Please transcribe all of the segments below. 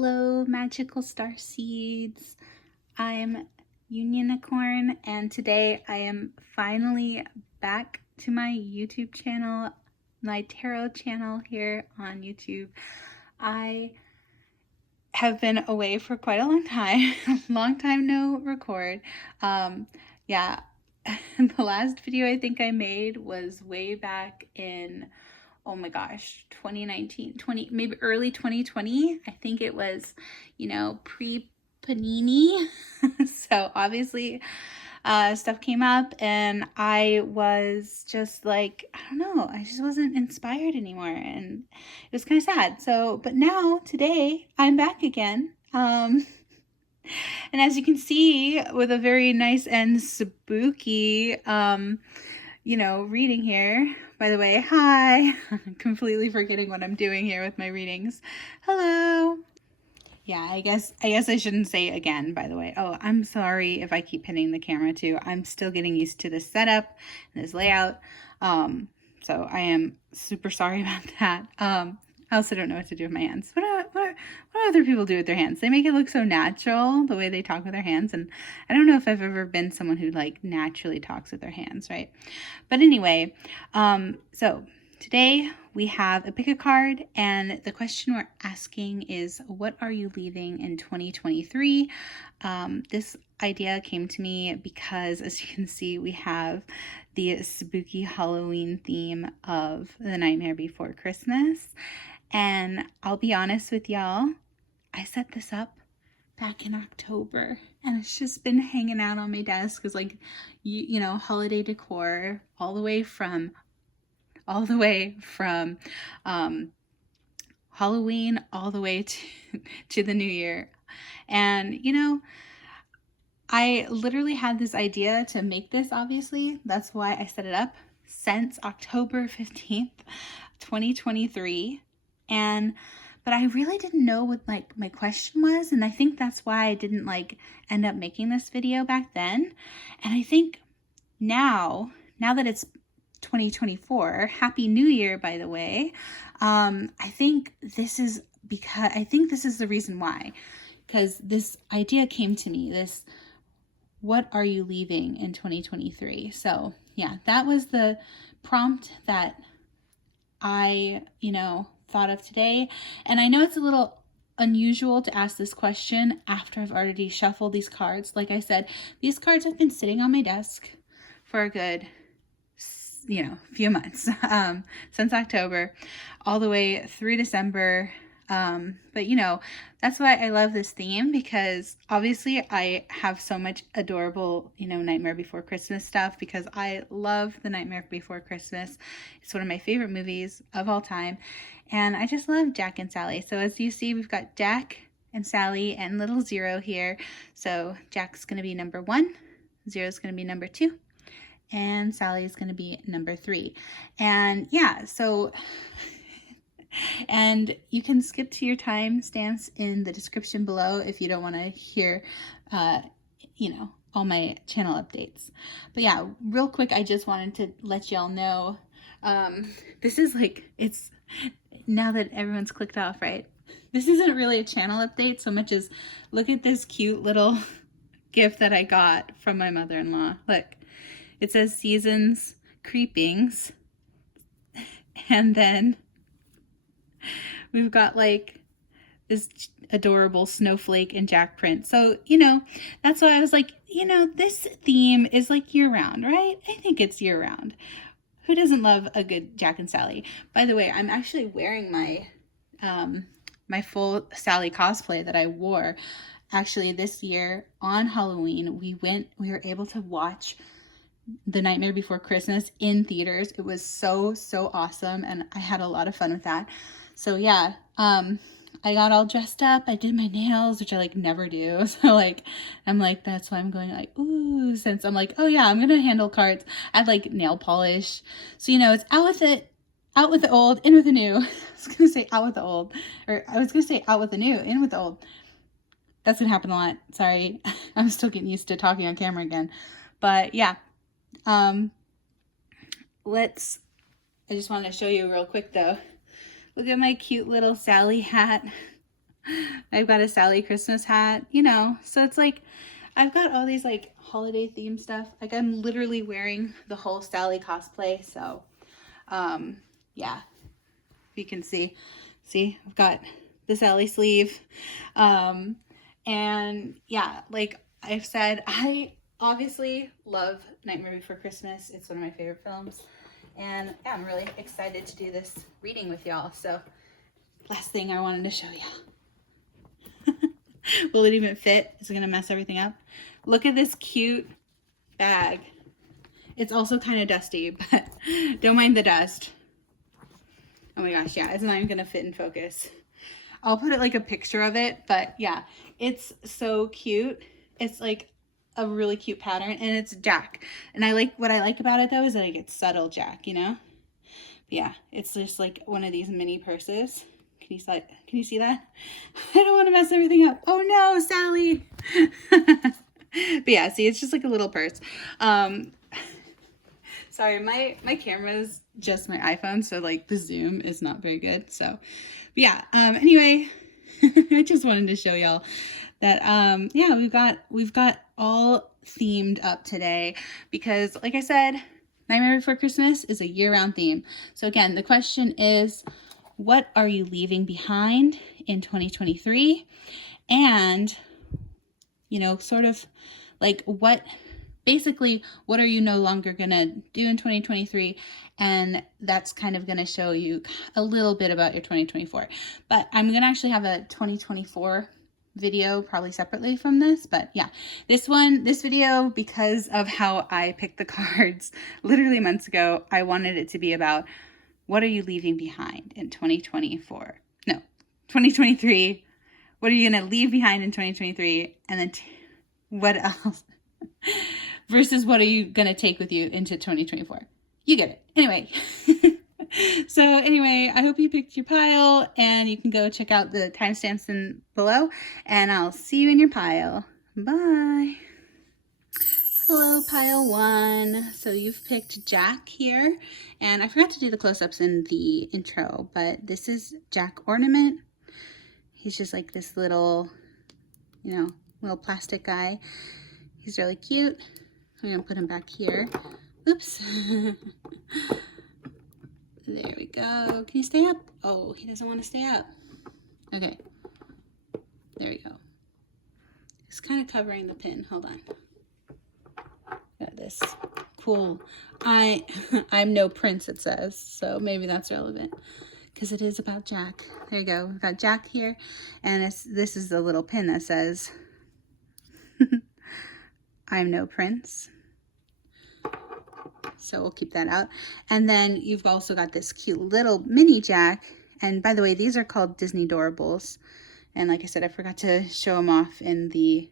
Hello, magical star seeds. I'm Unionicorn, and today I am finally back to my YouTube channel, my tarot channel here on YouTube. I have been away for quite a long time, no record. Yeah, the last video I think I made was way back in, oh my gosh, 2019, maybe early 2020. I think it was, pre-Panini. So obviously stuff came up and I was just like, I don't know, I just wasn't inspired anymore, and it was kind of sad. So, but now today I'm back again. And as you can see, with a very nice and spooky, reading here. By the way, hi. Completely forgetting what I'm doing here with my readings. Hello. Yeah, I guess I shouldn't say again, by the way. Oh, I'm sorry if I keep hitting the camera too. I'm still getting used to this setup and this layout. So I am super sorry about that. I also don't know what to do with my hands. What do other people do with their hands? They make it look so natural, the way they talk with their hands. And I don't know if I've ever been someone who like naturally talks with their hands, right? But anyway, so today we have a pick a card, and the question we're asking is, what are you leaving in 2023? This idea came to me because, as you can see, we have the spooky Halloween theme of The Nightmare Before Christmas. And I'll be honest with y'all, I set this up back in October, and it's just been hanging out on my desk as like, holiday decor all the way from Halloween all the way to the new year. And I literally had this idea to make this, obviously. That's why I set it up, since October 15th, 2023. But I really didn't know what like my question was, and I think that's why I didn't like end up making this video back then. And I think now that it's 2024, Happy New Year, by the way. I think this is the reason why, because this idea came to me, this, what are you leaving in 2023? So yeah, that was the prompt that I, thought of today. And I know it's a little unusual to ask this question after I've already shuffled these cards. Like I said, these cards have been sitting on my desk for a good, few months, since October all the way through December. But that's why I love this theme, because obviously I have so much adorable, Nightmare Before Christmas stuff, because I love The Nightmare Before Christmas. It's one of my favorite movies of all time. And I just love Jack and Sally. So as you see, we've got Jack and Sally and little Zero here. So Jack's going to be number 1. Zero's going to be number 2. And Sally is going to be number 3. And yeah, so, and you can skip to your timestamps in the description below if you don't want to hear, all my channel updates. But yeah, real quick, I just wanted to let y'all know, this is like, it's, now that everyone's clicked off, right? This isn't really a channel update so much as, look at this cute little gift that I got from my mother-in-law. Look. It says Seasons Creepings, and then we've got like this adorable snowflake and Jack print. So, that's why I was like, this theme is like year-round, right? I think it's year-round. Who doesn't love a good Jack and Sally? By the way, I'm actually wearing my my full Sally cosplay that I wore actually this year on Halloween. We were able to watch The Nightmare Before Christmas in theaters. It was so awesome, and I had a lot of fun with that. So yeah, I got all dressed up. I did my nails, which I like never do. So like, I'm like, that's why I'm going like, ooh, since I'm like, oh yeah, I'm gonna handle cards. I had like nail polish. So it's out with it, out with the old, in with the new. I was gonna say out with the old, or I was gonna say out with the new, in with the old. That's gonna happen a lot. Sorry, I'm still getting used to talking on camera again. But yeah. I just want to show you real quick though. Look at my cute little Sally hat. I've got a Sally Christmas hat, you know, so it's like, I've got all these like holiday themed stuff. Like I'm literally wearing the whole Sally cosplay. So, yeah, if you can see, I've got the Sally sleeve. And yeah, like I've said, I obviously love Nightmare Before Christmas. It's one of my favorite films. And yeah, I'm really excited to do this reading with y'all. So last thing I wanted to show you. Will it even fit? Is it going to mess everything up? Look at this cute bag. It's also kind of dusty, but don't mind the dust. Oh my gosh, yeah, it's not even going to fit in focus. I'll put it like a picture of it, but yeah, it's so cute. It's like a really cute pattern, and it's Jack. And what I like about it though is that it's subtle Jack, you know? But yeah, it's just like one of these mini purses. Can you see that? I don't want to mess everything up. Oh no, Sally. But yeah, see, it's just like a little purse. Sorry, my camera is just my iPhone, so like the zoom is not very good. So, but yeah, anyway, I just wanted to show y'all that, yeah, we've got all themed up today because like I said, Nightmare Before Christmas is a year-round theme. So again, the question is, what are you leaving behind in 2023? And, you know, sort of like basically, what are you no longer going to do in 2023? And that's kind of going to show you a little bit about your 2024. But I'm going to actually have a 2024 video probably separately from this. But yeah, this video, because of how I picked the cards literally months ago, I wanted it to be about what are you leaving behind in 2024? No, 2023. What are you going to leave behind in 2023? And then what else? Versus what are you going to take with you into 2024? You get it. Anyway. So anyway, I hope you picked your pile, and you can go check out the timestamps in below, and I'll see you in your pile. Bye. Hello, pile one. So you've picked Jack here, and I forgot to do the close-ups in the intro, but this is Jack Ornament. He's just like this little, you know, little plastic guy. He's really cute. I'm gonna put him back here. Oops. There we go. Can you stay up? Oh, he doesn't want to stay up. Okay. There we go. It's kind of covering the pin. Hold on. Got this cool. I'm no prince, it says. So maybe that's relevant because it is about Jack. There you go. We've got Jack here, and this is the little pin that says I'm no prince. So we'll keep that out. And then you've also got this cute little mini Jack. And by the way, these are called Disney Doorables. And like I said, I forgot to show them off in the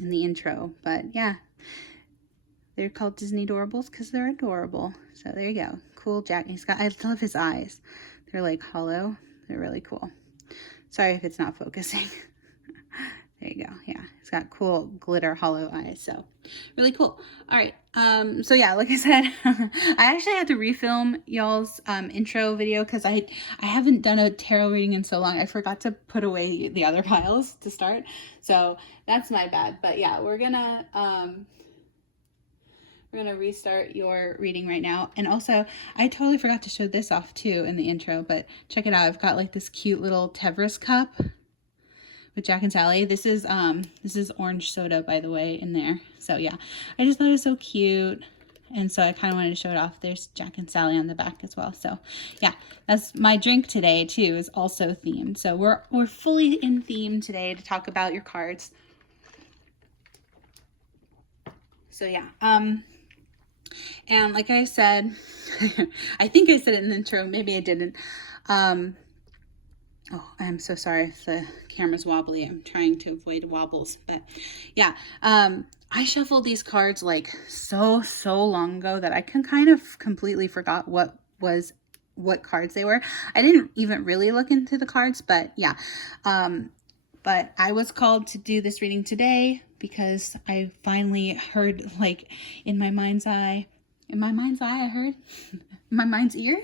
intro. But yeah, they're called Disney Doorables because they're adorable. So there you go. Cool Jack. And I love his eyes. They're like hollow. They're really cool. Sorry if it's not focusing. There you go. Yeah, it's got cool glitter hollow eyes, so really cool. All right, so yeah, like I said, I actually had to refilm y'all's intro video because I haven't done a tarot reading in so long. I forgot to put away the other piles to start, so that's my bad. But yeah, we're gonna restart your reading right now. And also, I totally forgot to show this off too in the intro, but check it out. I've got like this cute little Tevris cup with Jack and Sally. This is orange soda, by the way, in there. So yeah, I just thought it was so cute, and so I kind of wanted to show it off. There's Jack and Sally on the back as well. So yeah, that's my drink today too, is also themed. So we're fully in theme today to talk about your cards. So yeah, and like I said, I think I said it in the intro, maybe I didn't. Oh, I'm so sorry if the camera's wobbly. I'm trying to avoid wobbles, but yeah, I shuffled these cards like so long ago that I can kind of completely forgot what cards they were. I didn't even really look into the cards, but yeah, but I was called to do this reading today because I finally heard, like, in my mind's eye, I heard, in my mind's ear,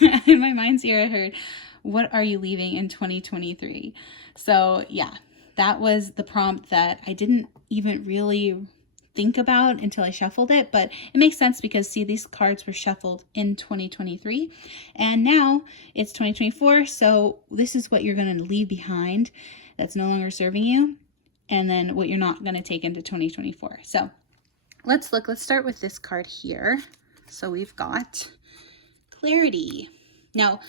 I heard, What are you leaving in 2023? So yeah, that was the prompt that I didn't even really think about until I shuffled it, but it makes sense because see, these cards were shuffled in 2023 and now it's 2024. So this is what you're going to leave behind that's no longer serving you, and then what you're not going to take into 2024. So let's look. Let's start with this card here. So we've got clarity. Now,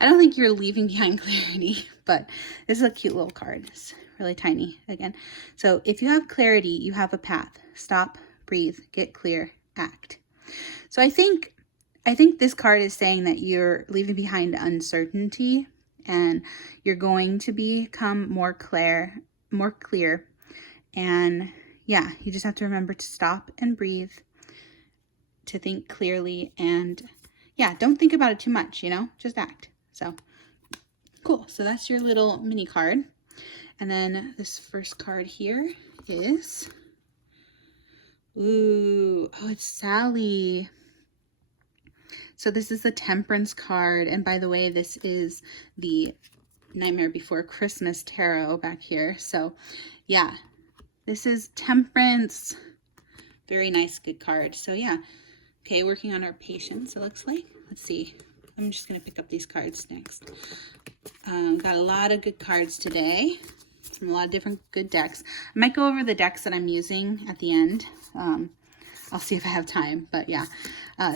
I don't think you're leaving behind clarity, but this is a cute little card. It's really tiny again. So if you have clarity, you have a path. Stop, breathe, get clear, act. So I think this card is saying that you're leaving behind uncertainty and you're going to become more clear. And yeah, you just have to remember to stop and breathe, to think clearly, and yeah, don't think about it too much, you know, just act. So cool. So that's your little mini card. And then this first card here is, ooh, oh, it's Sally. So this is the Temperance card. And by the way, this is the Nightmare Before Christmas tarot back here. So yeah, this is Temperance. Very nice, good card. So yeah, okay, working on our patience, it looks like. Let's see. I'm just going to pick up these cards next. Got a lot of good cards today from a lot of different good decks. I might go over the decks that I'm using at the end. I'll see if I have time, but yeah.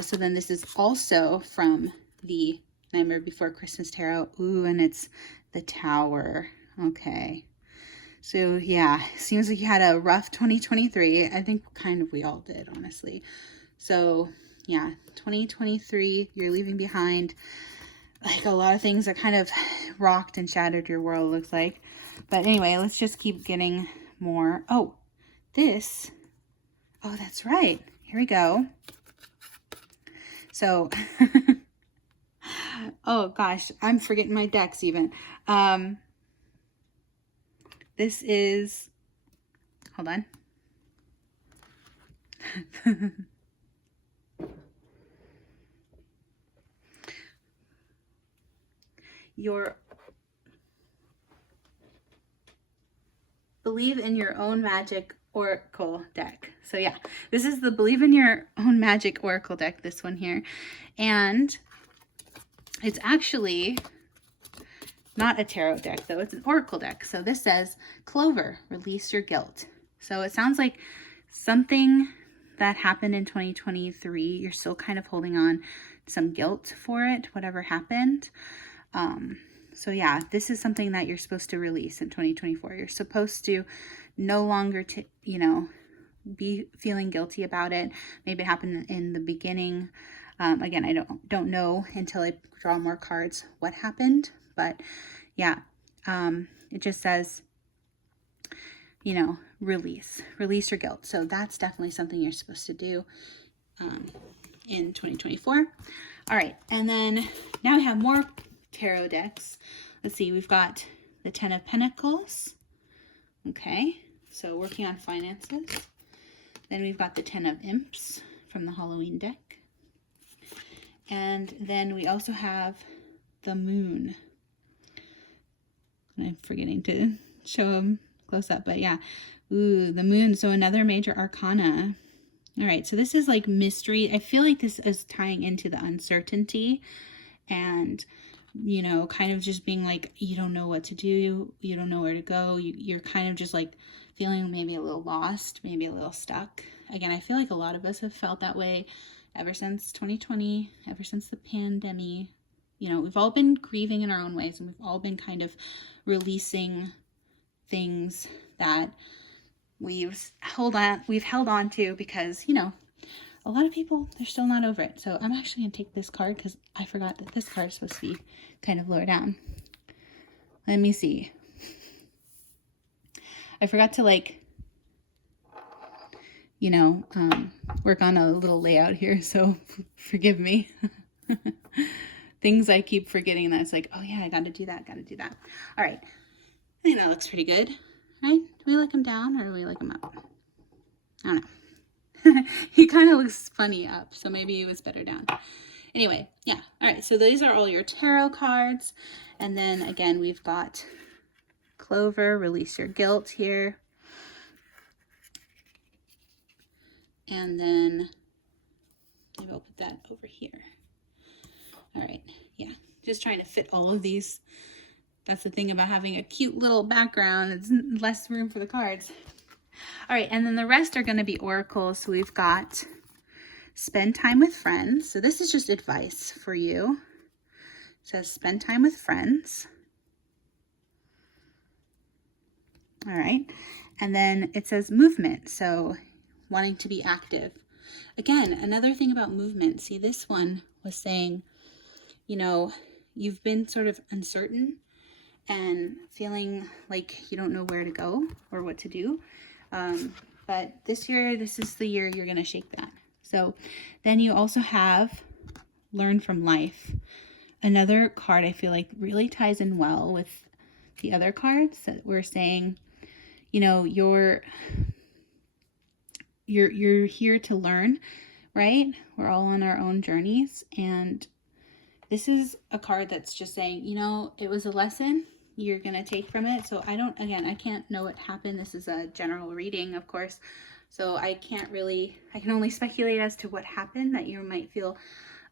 So then this is also from the Nightmare Before Christmas tarot. Ooh, and it's the Tower. Okay. So yeah, seems like you had a rough 2023. I think kind of we all did, honestly. So yeah, 2023, you're leaving behind like a lot of things that kind of rocked and shattered your world, looks like. But anyway, let's just keep getting more. Oh, this. Oh, that's right. Here we go. So, oh gosh, I'm forgetting my decks even. This is, hold on. Your Believe in Your Own Magic Oracle deck. So yeah, this is the Believe in Your Own Magic Oracle deck, this one here. And it's actually not a tarot deck though, it's an oracle deck. So this says, Clover, release your guilt. So it sounds like something that happened in 2023, you're still kind of holding on some guilt for it, whatever happened. So yeah, this is something that you're supposed to release in 2024. You're supposed to no longer, be feeling guilty about it. Maybe it happened in the beginning. Again, I don't know until I draw more cards what happened, but yeah, it just says, release your guilt. So that's definitely something you're supposed to do in 2024. All right, and then now we have more tarot decks. Let's see, we've got the Ten of Pentacles. Okay, so working on finances. Then we've got the Ten of Imps from the Halloween deck. And then we also have the Moon. I'm forgetting to show them close up, but yeah. Ooh, the Moon. So another major arcana. All right, so this is like mystery. I feel like this is tying into the uncertainty and, kind of just being like, you don't know what to do. You don't know where to go. You're kind of just like feeling maybe a little lost, maybe a little stuck. Again, I feel like a lot of us have felt that way ever since 2020, ever since the pandemic. We've all been grieving in our own ways, and we've all been kind of releasing things that we've held on to because, a lot of people, they're still not over it. So I'm actually going to take this card because I forgot that this card is supposed to be kind of lower down. Let me see. I forgot to work on a little layout here. So forgive me. Things I keep forgetting that it's like, oh yeah, I got to do that. All right. I think that looks pretty good, right? Do we like him down or do we like him up? I don't know. He kind of looks funny up, so maybe he was better down. Anyway, yeah. All right, so these are all your tarot cards. And then again, we've got Clover, release your guilt here. And then maybe I'll put that over here. All right, yeah, just trying to fit all of these. That's the thing about having a cute little background. It's less room for the cards. All right, and then the rest are going to be oracles. So we've got spend time with friends. So this is just advice for you. It says spend time with friends. All right, and then it says movement. So wanting to be active. Again, another thing about movement. See, this one was saying, you know, you've been sort of uncertain and feeling like you don't know where to go or what to do. But this year, this is the year you're going to shake that. So then you also have learn from life. Another card I feel like really ties in well with the other cards that we're saying, you know, you're here to learn, right? We're all on our own journeys. And this is a card that's just saying, you know, it was a lesson you're going to take from it. So I can't know what happened. This is a general reading, of course. So I can only speculate as to what happened that you might feel,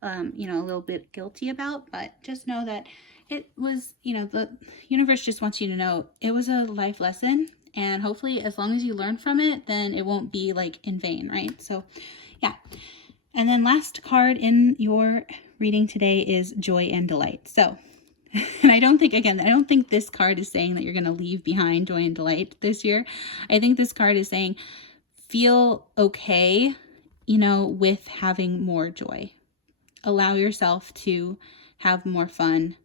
you know, a little bit guilty about, but just know that it was, you know, the universe just wants you to know it was a life lesson. And hopefully as long as you learn from it, then it won't be like in vain, right? So yeah. And then last card in your reading today is joy and delight. So, and I don't think this card is saying that you're going to leave behind joy and delight this year. I think this card is saying feel okay, you know, with having more joy. Allow yourself to have more fun,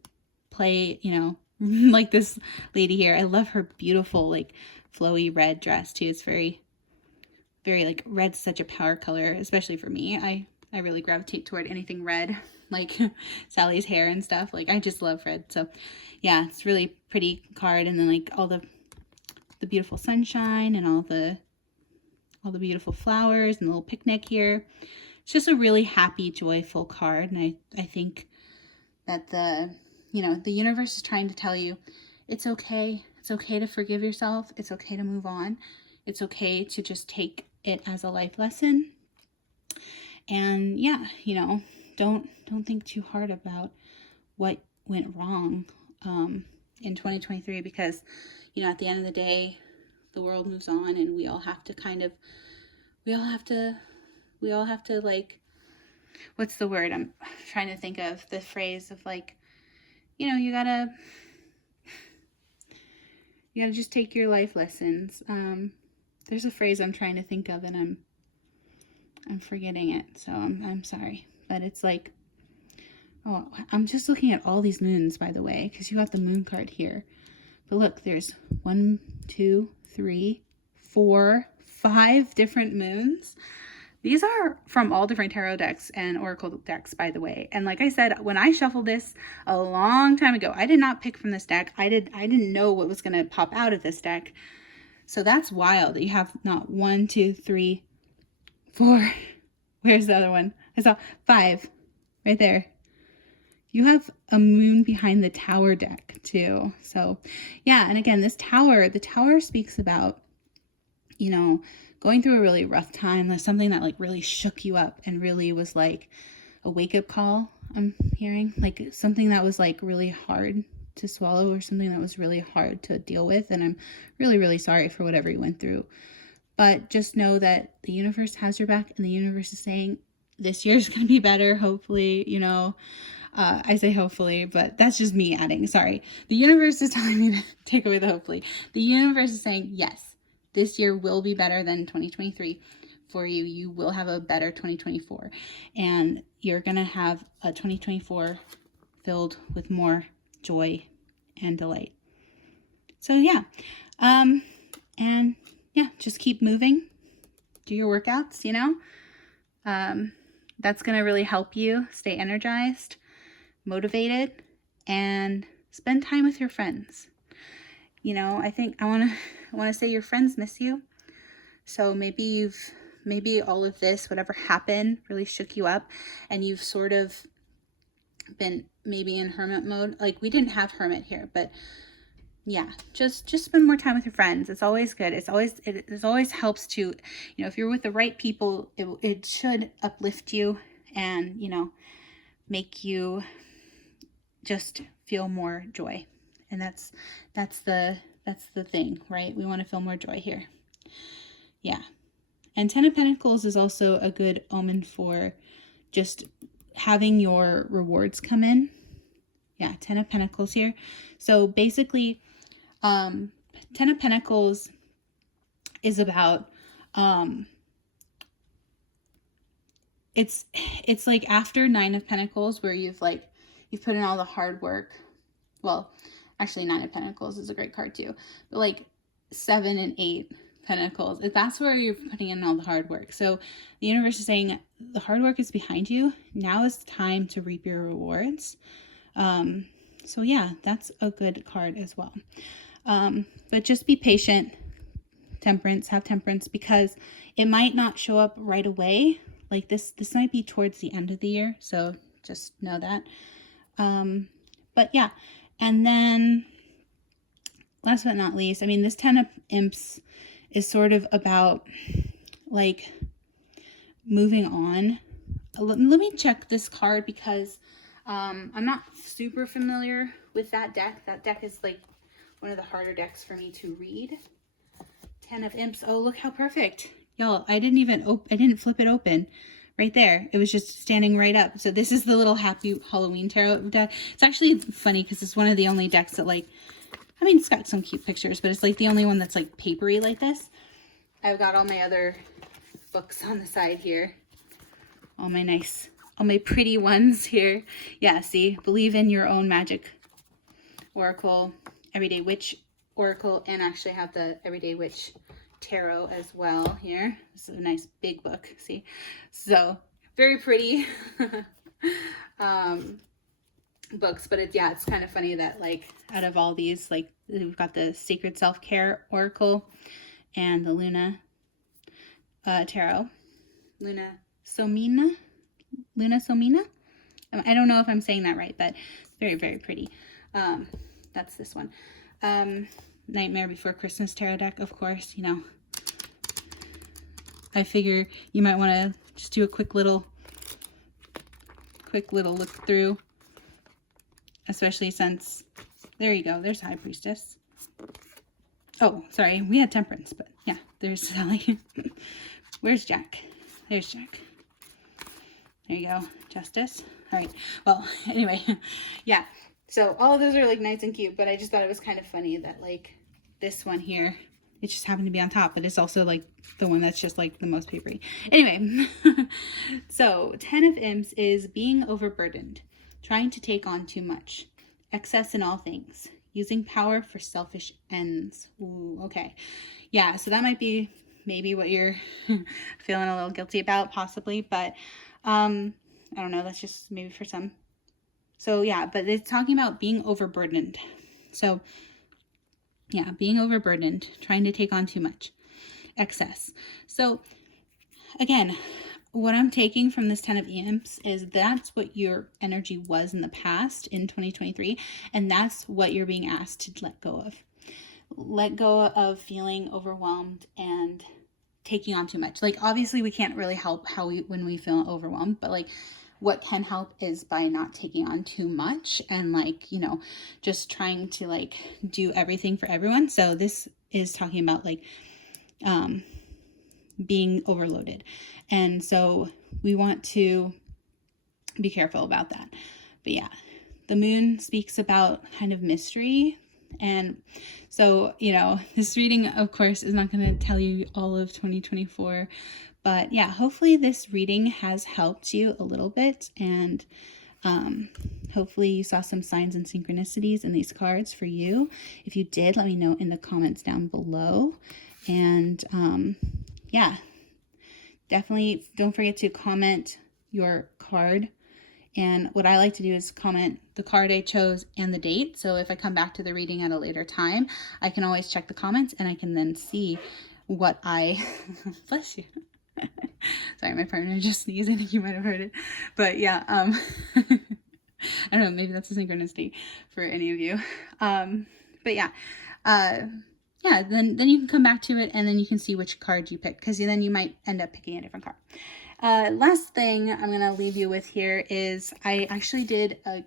play, you know, like this lady here. I love her beautiful, like flowy red dress too. It's very, very like red's such a power color, especially for me. I really gravitate toward anything red, like Sally's hair and stuff. Like I just love red. So yeah, it's really pretty card. And then like all the beautiful sunshine and all the beautiful flowers and the little picnic here. It's just a really happy, joyful card. And I think that the universe is trying to tell you it's okay. It's okay to forgive yourself. It's okay to move on. It's okay to just take it as a life lesson. And yeah, you know, don't think too hard about what went wrong in 2023, because, you know, at the end of the day, the world moves on and we all have to like, what's the word? I'm trying to think of the phrase of like, you know, you gotta just take your life lessons. There's a phrase I'm trying to think of and I'm forgetting it. So I'm sorry, but it's like, oh, I'm just looking at all these moons, by the way, because you got the moon card here. But look, there's 1, 2, 3, 4, 5 different moons. These are from all different tarot decks and oracle decks, by the way. And like I said, when I shuffled this a long time ago, I did not pick from this deck. I didn't know what was going to pop out of this deck. So that's wild that you have not 1, 2, 3, 4. Where's the other one? I saw 5 right there. You have a moon behind the tower deck too. So yeah. And again, the tower speaks about, you know, going through a really rough time. There's something that like really shook you up and really was like a wake-up call. I'm hearing like something that was like really hard to swallow or something that was really hard to deal with. And I'm really, really sorry for whatever you went through. But just know that the universe has your back and the universe is saying this year's going to be better. Hopefully, you know, I say hopefully, but that's just me adding. Sorry. The universe is telling me to take away the hopefully. The universe is saying, yes, this year will be better than 2023 for you. You will have a better 2024. And you're going to have a 2024 filled with more joy and delight. So yeah. And yeah, just keep moving. Do your workouts, you know. That's going to really help you stay energized, motivated, and spend time with your friends. You know, I think I want to say your friends miss you. So maybe all of this, whatever happened, really shook you up and you've sort of been maybe in hermit mode. Like, we didn't have hermit here, but yeah, just spend more time with your friends. It's always good. It always helps to, you know, if you're with the right people, it should uplift you and, you know, make you just feel more joy. And that's the thing, right? We want to feel more joy here. Yeah. And 10 of Pentacles is also a good omen for just having your rewards come in. Yeah, 10 of Pentacles here. So basically, 10 of Pentacles is about, it's like after 9 of Pentacles where you've put in all the hard work. Well, actually 9 of Pentacles is a great card too, but like 7 and 8 Pentacles, that's where you're putting in all the hard work. So the universe is saying the hard work is behind you. Now is the time to reap your rewards. So yeah, that's a good card as well. But just be patient. Temperance, have temperance, because it might not show up right away. Like this might be towards the end of the year. So just know that. But yeah. And then last but not least, I mean, this 10 of Imps is sort of about like moving on. Let me check this card because I'm not super familiar with that deck. That deck is like one of the harder decks for me to read. 10 of Imps. Oh, look how perfect. Y'all, I didn't flip it open. Right there. It was just standing right up. So this is the little Happy Halloween tarot deck. It's actually funny because it's one of the only decks that, like, I mean, it's got some cute pictures, but it's like the only one that's like papery like this. I've got all my other books on the side here. All my pretty ones here. Yeah, see, Believe in Your Own Magic Oracle, Everyday Witch Oracle, and actually have the Everyday Witch Tarot as well here. This is a nice big book, see? So very pretty books, but it's kind of funny that like out of all these, like we've got the Sacred Self-Care Oracle and the Luna Tarot. Luna Somnia. I don't know if I'm saying that right, but very, very pretty. That's this one. Nightmare Before Christmas tarot deck, of course, you know. I figure you might want to just do a quick little look through, especially since, there you go, there's High Priestess. Oh, sorry, we had Temperance, but yeah, there's Sally. Where's Jack? There's Jack. There you go, Justice. All right, well, anyway, yeah. So all of those are like nice and cute, but I just thought it was kind of funny that like this one here, it just happened to be on top, but it's also like the one that's just like the most papery. Anyway, so 10 of Imps is being overburdened, trying to take on too much, excess in all things, using power for selfish ends. Ooh, okay. Yeah, so that might be maybe what you're feeling a little guilty about, possibly, but I don't know, that's just maybe for some. So yeah, but it's talking about being overburdened. So yeah, being overburdened, trying to take on too much, excess. So again, what I'm taking from this 10 of Imps is that's what your energy was in the past in 2023. And that's what you're being asked to let go of. Let go of feeling overwhelmed and taking on too much. Like, obviously we can't really help when we feel overwhelmed, but like what can help is by not taking on too much and like, you know, just trying to like do everything for everyone. So this is talking about like being overloaded. And so we want to be careful about that. But yeah, the moon speaks about kind of mystery. And so, you know, this reading, of course, is not going to tell you all of 2024. But yeah, hopefully this reading has helped you a little bit. And hopefully you saw some signs and synchronicities in these cards for you. If you did, let me know in the comments down below. And yeah, definitely don't forget to comment your card. And what I like to do is comment the card I chose and the date. So if I come back to the reading at a later time, I can always check the comments and I can then see what I, bless you. Sorry, my partner just sneezed. I think you might have heard it. But yeah, I don't know, maybe that's a synchronicity for any of you. But yeah, yeah, then you can come back to it and then you can see which card you pick, because then you might end up picking a different card. Last thing I'm going to leave you with here is I actually did a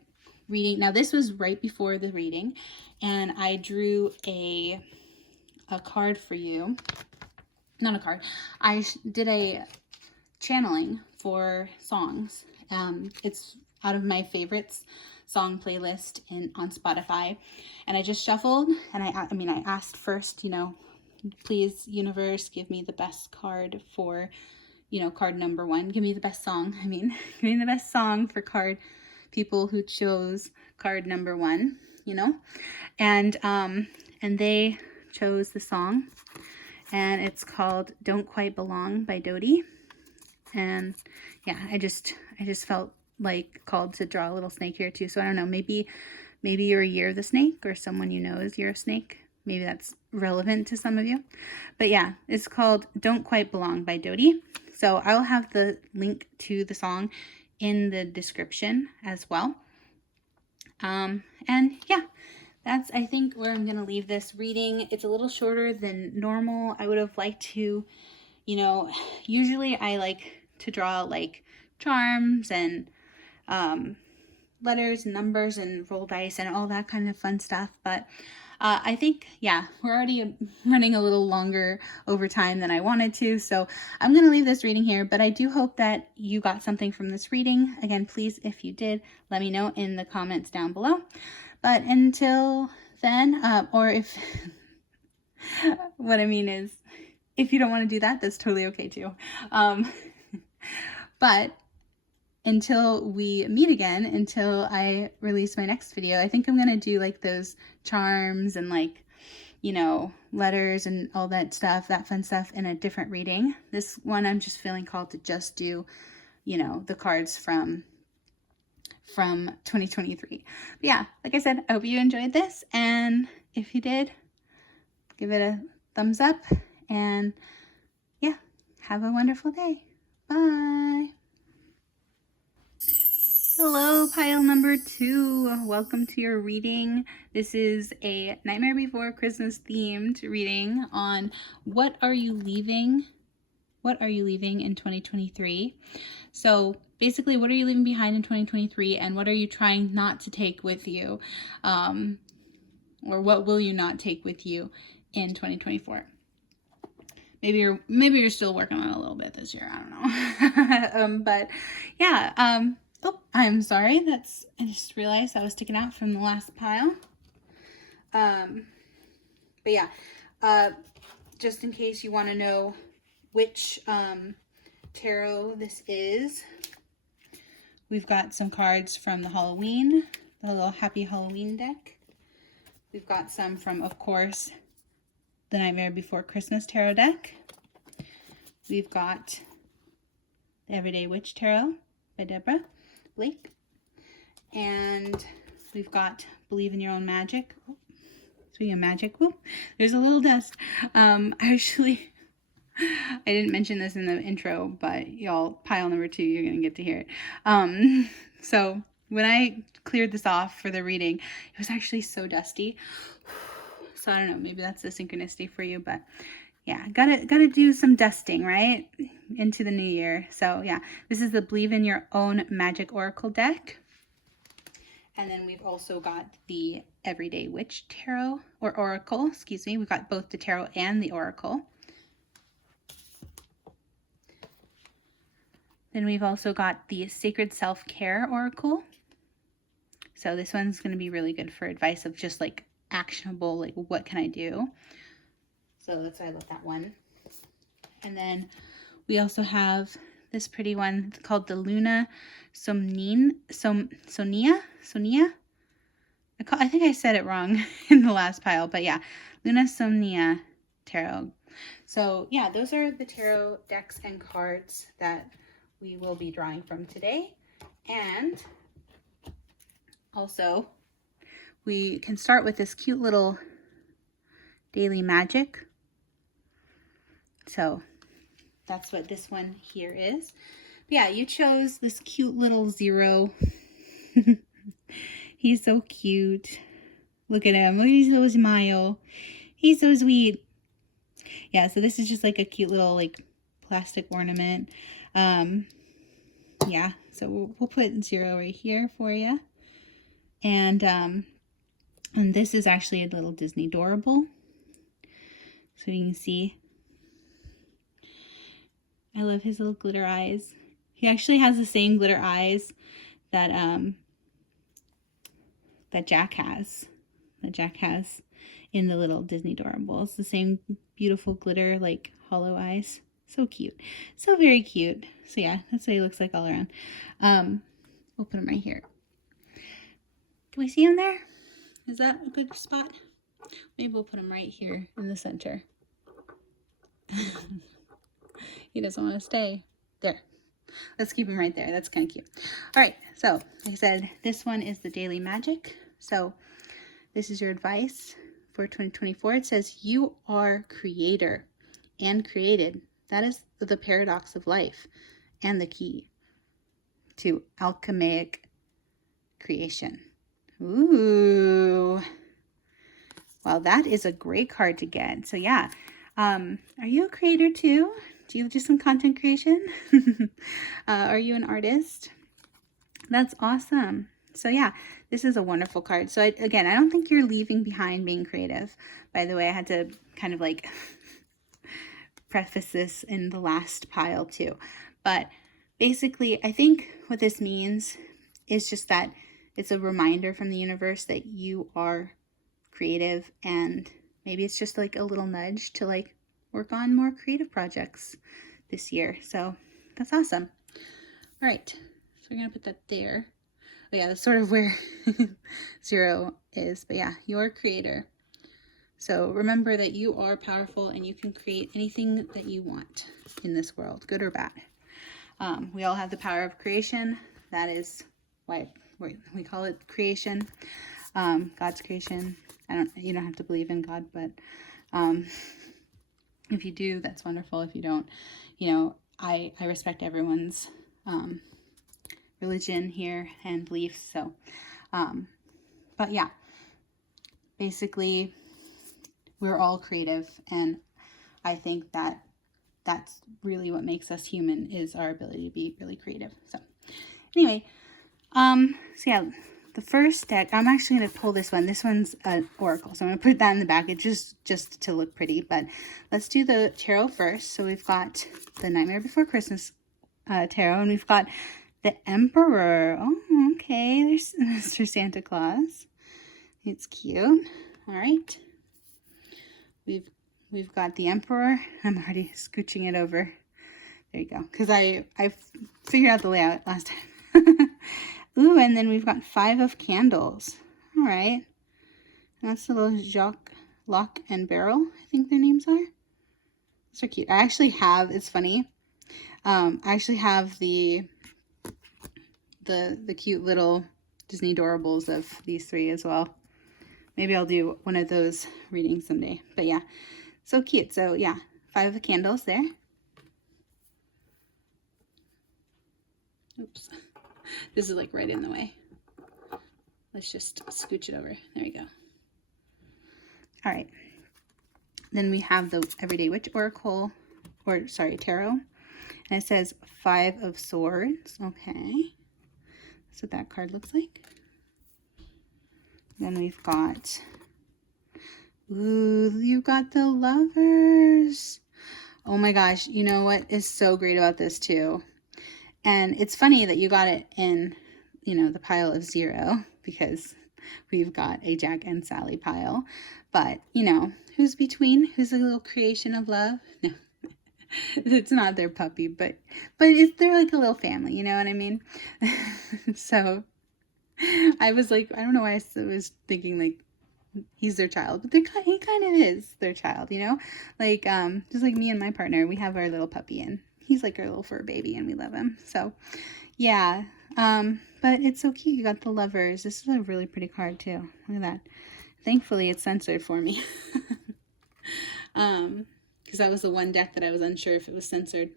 reading. Now this was right before the reading, and I drew a card for you. Not a card. I did a channeling for songs. It's out of my favorites song playlist on Spotify, and I just shuffled, and I asked first, you know, please universe, give me the best card for, you know, card number 1. Give me the best song. Give me the best song for card people who chose card number 1, you know, and they chose the song, and it's called Don't Quite Belong by Dodie. And yeah, I just felt like called to draw a little snake here too. So I don't know, maybe you're a year of the snake, or someone you know is you're a snake. Maybe that's relevant to some of you. But yeah, it's called Don't Quite Belong by Dodie. So I'll have the link to the song in the description as well. And yeah, that's, I think, where I'm going to leave this reading. It's a little shorter than normal. I would have liked to, you know, usually I like to draw like charms and letters and numbers and roll dice and all that kind of fun stuff. But I think, yeah, we're already running a little longer over time than I wanted to. So I'm going to leave this reading here, but I do hope that you got something from this reading. Again, please, if you did, let me know in the comments down below. But until then, or if, what I mean is, if you don't want to do that, that's totally okay too. But until we meet again, until I release my next video, I think I'm going to do like those charms and like, you know, letters and all that stuff, that fun stuff in a different reading. This one, I'm just feeling called to just do, you know, the cards from 2023. But yeah, like I said, I hope you enjoyed this. And if you did, give it a thumbs up, and yeah, have a wonderful day. Bye. Hello, pile number 2. Welcome to your reading. This is a Nightmare Before Christmas themed reading on what are you leaving? What are you leaving in 2023? So basically, what are you leaving behind in 2023, and what are you trying not to take with you? Or what will you not take with you in 2024? Maybe you're still working on it a little bit this year. I don't know. But yeah, oh, I'm sorry. I just realized that was sticking out from the last pile. But yeah, just in case you want to know which tarot this is, we've got some cards from the little Happy Halloween deck. We've got some from, of course, the Nightmare Before Christmas tarot deck. We've got the Everyday Witch Tarot by Deborah Blake. And we've got Believe in Your Own Magic. Oh, speaking of magic, whoop, there's a little dust. Actually, I didn't mention this in the intro, but y'all, pile number 2, you're going to get to hear it. So when I cleared this off for the reading, it was actually so dusty. So I don't know, maybe that's a synchronicity for you, but yeah, gotta do some dusting, right? Into the new year. So yeah, this is the Believe in Your Own Magic Oracle deck. And then we've also got the Everyday Witch Tarot, or Oracle, excuse me. We've got both the Tarot and the Oracle. Then we've also got the Sacred Self-Care Oracle. So this one's going to be really good for advice of just like actionable, like what can I do? So that's why I love that one. And then we also have this pretty one called the Luna Somnia. I think I said it wrong in the last pile, but yeah, Luna Somnia Tarot. So yeah, those are the tarot decks and cards that we will be drawing from today. And also, we can start with this cute little daily magic. So that's what this one here is. But yeah, you chose this cute little 0 He's so cute. Look at him. Look at his little smile. He's so sweet. Yeah, so this is just like a cute little like plastic ornament. Yeah, so we'll put 0 right here for you. And this is actually a little Disney Dorable. So you can see. I love his little glitter eyes. He actually has the same glitter eyes that that Jack has. That Jack has in the little Disney Dorables. The same beautiful glitter, like hollow eyes. So cute. So very cute. So yeah, that's what he looks like all around. We'll put him right here. Do we see him there? Is that a good spot? Maybe we'll put him right here in the center. He doesn't want to stay. There. Let's keep him right there. That's kind of cute. All right. So, like I said, this one is the daily magic. So, this is your advice for 2024. It says, you are creator and created. That is the paradox of life and the key to alchemic creation. Ooh. Well, that is a great card to get. So, yeah. Are you a creator too? Do you do some content creation? Are you an artist? That's awesome. So yeah, this is a wonderful card. So again, I don't think you're leaving behind being creative. By the way, I had to kind of like preface this in the last pile too. But basically, I think what this means is just that it's a reminder from the universe that you are creative, and maybe it's just like a little nudge to like work on more creative projects this year. So that's awesome. All right, so we're gonna put that there. But yeah, that's sort of where 0 is. But yeah, you're a creator. So remember that you are powerful and you can create anything that you want in this world, good or bad. We all have the power of creation. That is why we call it creation. God's creation. You don't have to believe in God, but if you do, that's wonderful. If you don't, I respect everyone's religion here and beliefs. So, but yeah, basically, we're all creative, and I think that that's really what makes us human, is our ability to be really creative. So, anyway, so yeah. The first deck, I'm actually going to pull this one. This one's an oracle, so I'm going to put that in the back. It's just to look pretty, but let's do the tarot first. So we've got the Nightmare Before Christmas tarot, and we've got the Emperor. Oh, okay. There's Mr. Santa Claus. It's cute. All right. We've got the Emperor. I'm already scooching it over. There you go. Because I figured out the layout last time. Ooh, and then we've got 5 of Candles. All right. That's the little Jacques, Lock, and Barrel, I think their names are. So cute. I actually have, it's funny, I actually have the cute little Disney Dorables of these 3 as well. Maybe I'll do one of those readings someday. But yeah, so cute. So yeah, 5 of Candles there. Oops. This is like right in the way. Let's just scooch it over. There we go. All right. Then we have the Everyday Witch Oracle, Tarot. And it says 5 of Swords. Okay. That's what that card looks like. Then we've got, ooh, you got the Lovers. Oh my gosh. You know what is so great about this too? And it's funny that you got it in, the pile of 0, because we've got a Jack and Sally pile. But, who's between? Who's a little creation of love? No, it's not their puppy, but they're like a little family, you know what I mean? So I was like, I don't know why I was thinking like he's their child, but he kind of is their child, like, just like me and my partner, we have our little puppy, and he's like our little fur baby, and we love him. So yeah, but it's so cute. You got the Lovers. This is a really pretty card too. Look at that. Thankfully it's censored for me. Because that was the one deck that I was unsure if it was censored,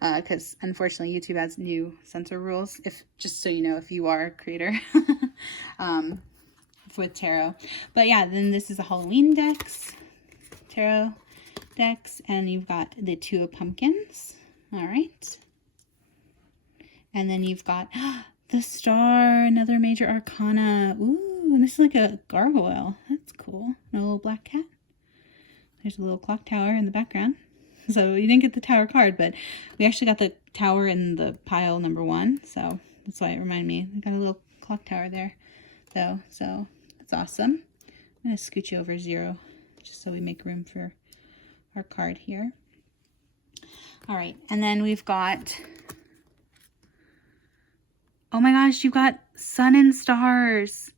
because unfortunately YouTube has new censor rules, just so you know, if you are a creator. with tarot. But yeah, then this is a Halloween tarot decks, and you've got the Two of Pumpkins. All right. And then you've got the Star, another major arcana. Ooh, and this is like a gargoyle. That's cool. And a little black cat. There's a little clock tower in the background. So you didn't get the tower card, but we actually got the tower in the pile number 1. So that's why it reminded me. I got a little clock tower there, though. So that's awesome. I'm going to scoot you over 0 just so we make room for our card here. All right. And then we've got, oh my gosh, you've got Sun and Stars.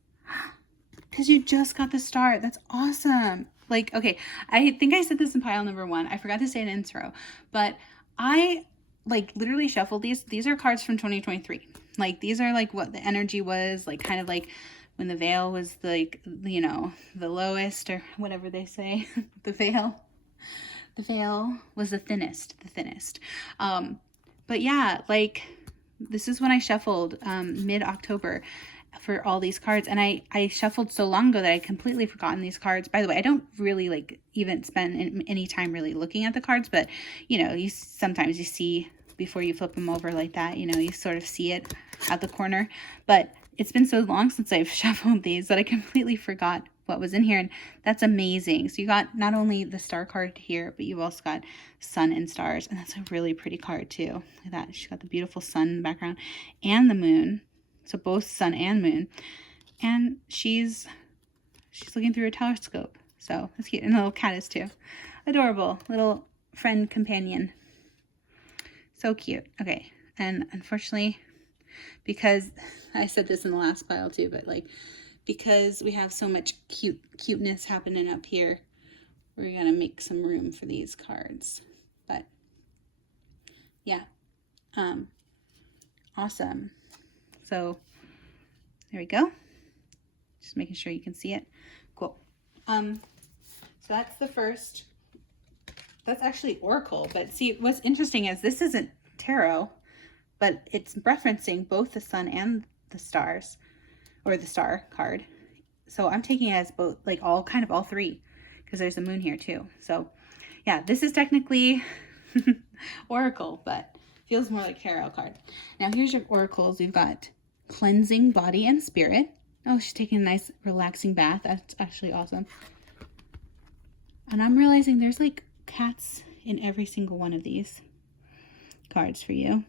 Because you just got the star. That's awesome. Like, okay, I think I said this in pile number 1. I forgot to say an intro, but I like literally shuffled these. These are cards from 2023. Like, these are like what the energy was, like kind of like when the veil was like, you know, the lowest, or whatever they say. The veil was the thinnest. But yeah, like this is when I shuffled mid-October for all these cards, and I shuffled so long ago that I completely forgotten these cards. By the way, I don't really like even spend any time really looking at the cards, but you know, sometimes you see before you flip them over like that, you know, you sort of see it at the corner. But it's been so long since I've shuffled these that I completely forgot what was in here, and that's amazing. So you got not only the star card here, but you've also got Sun and Stars, and that's a really pretty card too. Look at that. She's got the beautiful sun in the background and the moon. So both sun and moon. And she's looking through a telescope. So that's cute. And the little cat is too. Adorable. Little friend companion. So cute. Okay. And unfortunately, because I said this in the last pile too, but like, because we have so much cuteness happening up here, we're going to make some room for these cards. But yeah. Awesome. So there we go. Just making sure you can see it. Cool. So that's the first. That's actually Oracle. But see, what's interesting is this isn't tarot, but it's referencing both the sun and the stars, or the star card. So I'm taking it as both, like all 3, because there's a moon here too. So yeah, this is technically Oracle, but feels more like tarot card. Now here's your oracles. We've got Cleansing Body and Spirit. Oh, she's taking a nice relaxing bath. That's actually awesome. And I'm realizing there's like cats in every single one of these cards for you.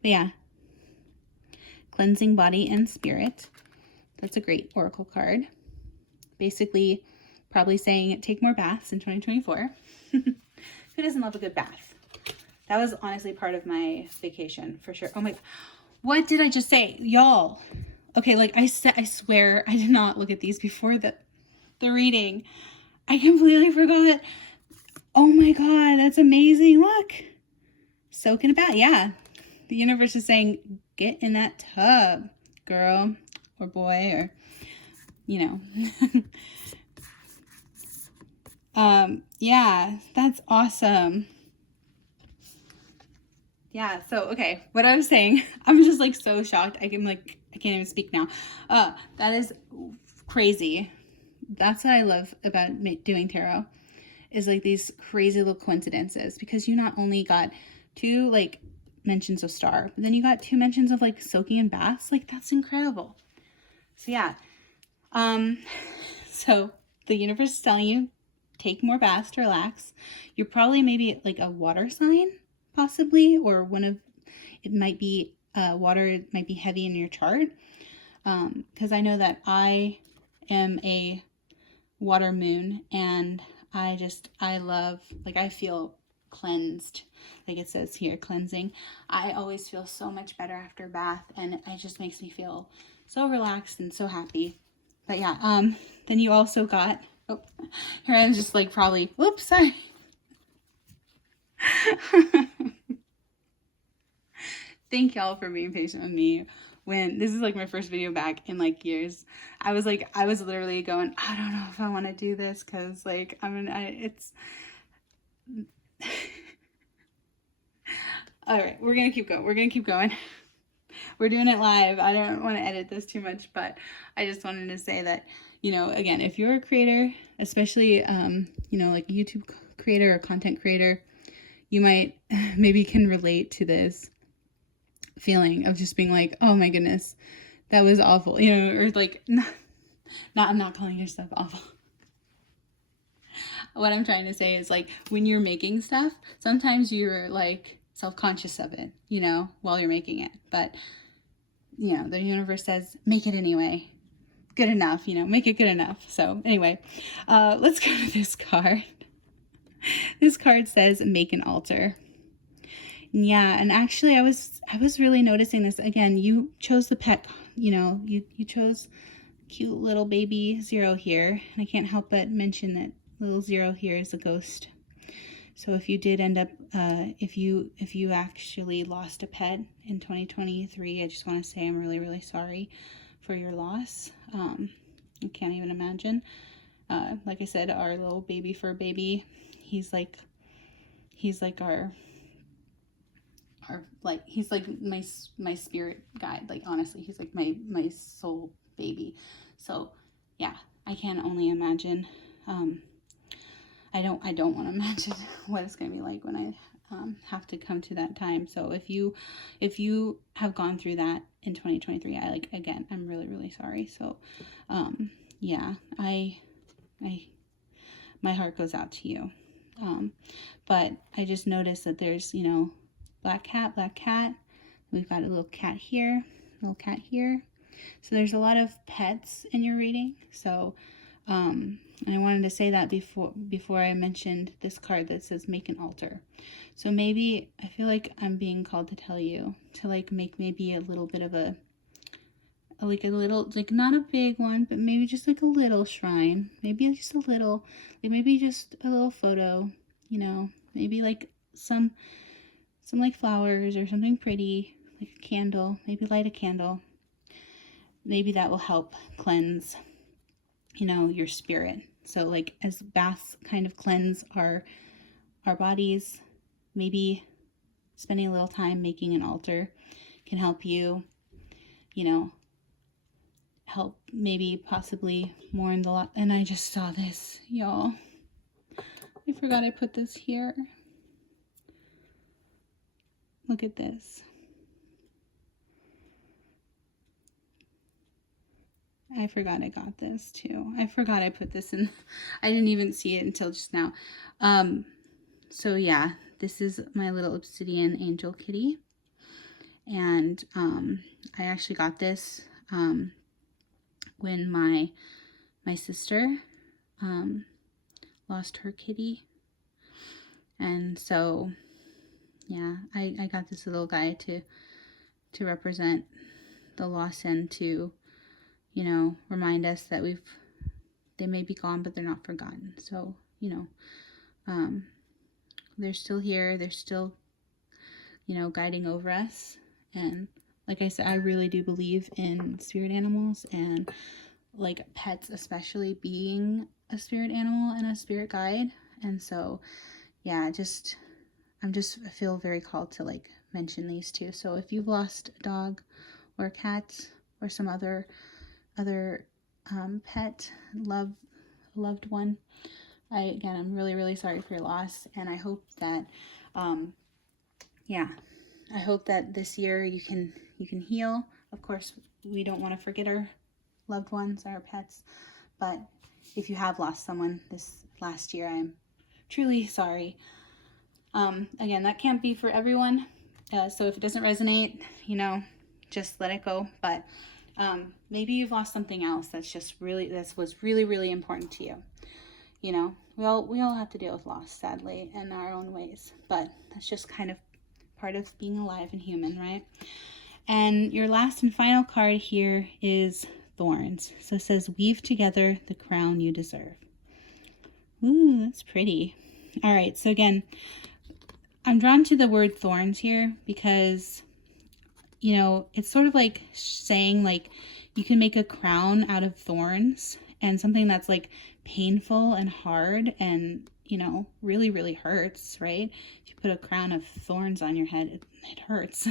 But yeah, Cleansing Body and Spirit. That's a great oracle card. Basically, probably saying take more baths in 2024. Who doesn't love a good bath? That was honestly part of my vacation for sure. Oh my, what did I just say? Y'all. Okay, like I swear I did not look at these before the reading. I completely forgot. Oh my God, that's amazing. Look. Soak in a bath. Yeah. The universe is saying, get in that tub, girl or boy, or, you know. Yeah, that's awesome. Yeah, so, okay, what I was saying, I'm just, like, so shocked. I can't even speak now. That is crazy. That's what I love about doing tarot, is, like, these crazy little coincidences, because you not only got 2, like, mentions of star, but then you got 2 mentions of, like, soaking in baths. Like, that's incredible. So, yeah. So, the universe is telling you, take more baths to relax. You're probably maybe, like, a water sign, possibly, or it might be water might be heavy in your chart, because I know that I am a water moon, and I love, like, I feel cleansed, like it says here, cleansing. I always feel so much better after a bath, and it just makes me feel so relaxed and so happy. But yeah, then you also got, oh, here I was just like probably, whoops, sorry. Thank y'all for being patient with me. When this is like my first video back in like years, I was literally going, I don't know if I want to do this, because like it's all right, we're gonna keep going. We're doing it live. I don't want to edit this too much, but I just wanted to say that, you know, again, if you're a creator, especially, you know, like a YouTube creator or content creator, you might maybe can relate to this feeling of just being like, oh my goodness, that was awful, you know, or like, I'm not calling your stuff awful. What I'm trying to say is, like, when you're making stuff, sometimes you're like self-conscious of it, you know, while you're making it. But, you know, the universe says, make it anyway. Good enough, you know, make it good enough. So anyway, let's go to this card. This card says, make an altar. Yeah, and actually I was really noticing this. Again, you chose the pet, you know, you chose cute little baby Zero here. And I can't help but mention that little Zero here is a ghost. So if you did end up, if you actually lost a pet in 2023, I just want to say I'm really, really sorry for your loss. I can't even imagine. Like I said, our little baby fur baby, he's like our like, he's like my spirit guide. Like, honestly, he's like my soul baby. So yeah, I can only imagine. I don't want to imagine what it's going to be like when I have to come to that time. So if you have gone through that in 2023, again, I'm really, really sorry. So yeah, my heart goes out to you. But I just noticed that there's, you know, black cat. We've got a little cat here. So there's a lot of pets in your reading. So I wanted to say that before I mentioned this card that says make an altar. So maybe I feel like I'm being called to tell you to like make maybe a little bit of a little, like, not a big one, but maybe just like a little shrine, maybe just a little, like maybe just a little photo, you know, maybe like some like flowers or something pretty, like a candle, maybe light a candle. Maybe that will help cleanse, you know, your spirit. So like as baths kind of cleanse our bodies, maybe spending a little time making an altar can help you, you know, help maybe possibly more in the lot. And I just saw this, y'all. I forgot I put this here. Look at this. I forgot I got this too. I forgot I put this in. I didn't even see it until just now. So yeah, this is my little obsidian angel kitty. And I actually got this when my sister lost her kitty. And so yeah, I got this little guy to represent the loss and to, you know, remind us that they may be gone, but they're not forgotten. So, you know, they're still here. They're still, you know, guiding over us. And like I said, I really do believe in spirit animals and like pets, especially being a spirit animal and a spirit guide. And so, yeah, I feel very called to like mention these two. So if you've lost a dog or a cat or some other pet, loved one, I'm really, really sorry for your loss. And I hope that, I hope that this year you can heal. Of course, we don't want to forget our loved ones, our pets, but if you have lost someone this last year, I'm truly sorry. Again, that can't be for everyone. So if it doesn't resonate, you know, just let it go. But maybe you've lost something else that was really, really important to you. You know, we all have to deal with loss, sadly, in our own ways. But that's just kind of part of being alive and human, right? And your last and final card here is Thorns. So it says, weave together the crown you deserve. Ooh, that's pretty. All right, so again, I'm drawn to the word thorns here because, you know, it's sort of like saying like you can make a crown out of thorns, and something that's like painful and hard and, you know, really, really hurts, right? If you put a crown of thorns on your head, it hurts.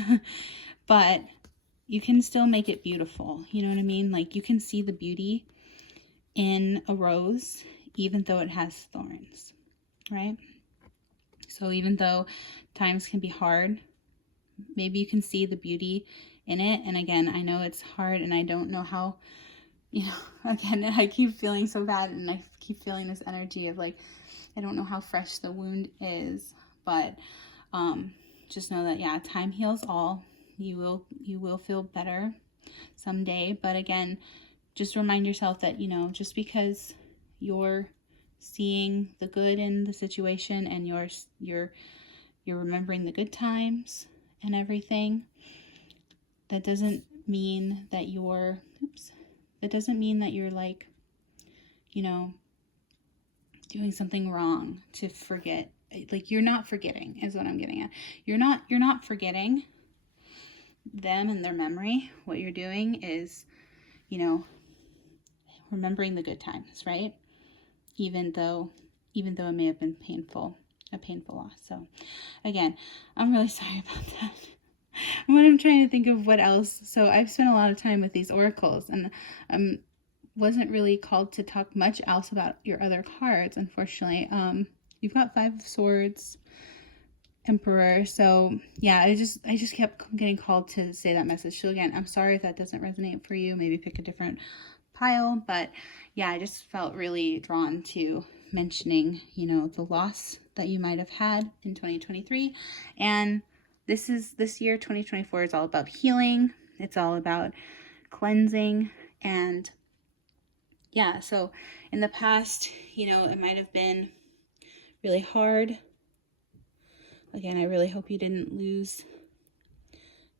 But you can still make it beautiful. You know what I mean? Like, you can see the beauty in a rose, even though it has thorns, right? So even though times can be hard, maybe you can see the beauty in it. And again, I know it's hard, and I don't know how, again, I keep feeling so bad, and I keep feeling this energy of like, I don't know how fresh the wound is, but just know that, yeah, time heals all. You will feel better someday. But again, just remind yourself that, just because you're seeing the good in the situation, and you're remembering the good times and everything, that doesn't mean that you're like, doing something wrong to forget. Like, you're not forgetting, is what I'm getting at. You're not forgetting them and their memory. What you're doing is, remembering the good times, right? Even though it may have been a painful loss. So again, I'm really sorry about that. What I'm trying to think of what else. So I've spent a lot of time with these oracles, and wasn't really called to talk much else about your other cards, unfortunately. You've got 5 of Swords, Emperor. So yeah, I just kept getting called to say that message. So again, I'm sorry if that doesn't resonate for you. Maybe pick a different pile. But yeah, I just felt really drawn to mentioning, the loss that you might have had in 2023. And this year, 2024, is all about healing. It's all about cleansing. And yeah, so in the past, it might have been really hard. Again, I really hope you didn't lose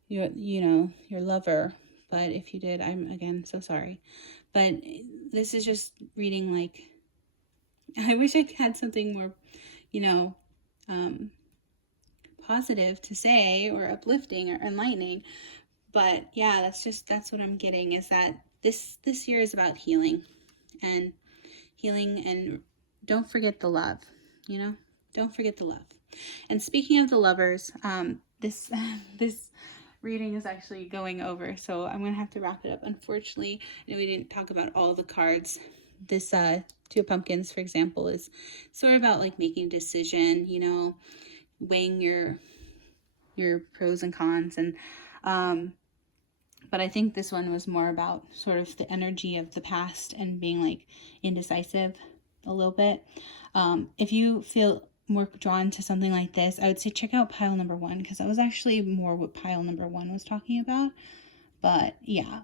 your lover. But if you did, I'm, again, so sorry. But this is just reading, like, I wish I had something more, positive to say, or uplifting or enlightening. But yeah, that's what I'm getting, is that this year is about healing, and don't forget the love, don't forget the love. And speaking of the lovers, this reading is actually going over, so I'm gonna have to wrap it up. Unfortunately, we didn't talk about all the cards. This 2 of Pumpkins, for example, is sort of about like making a decision, weighing your pros and cons. And but I think this one was more about sort of the energy of the past and being like indecisive a little bit. If you feel more drawn to something like this, I would say check out pile number 1, because that was actually more what pile number 1 was talking about. But yeah,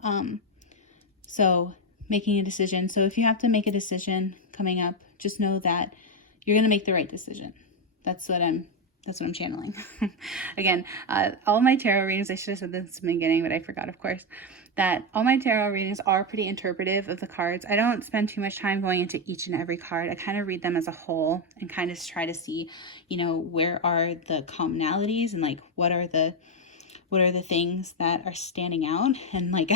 so making a decision. So if you have to make a decision coming up, just know that you're going to make the right decision. That's what I'm channeling. Again, all my tarot readings, I should have said this in the beginning, but I forgot, of course, that all my tarot readings are pretty interpretive of the cards. I don't spend too much time going into each and every card. I kind of read them as a whole and kind of try to see, where are the commonalities, and like what are the things that are standing out. And like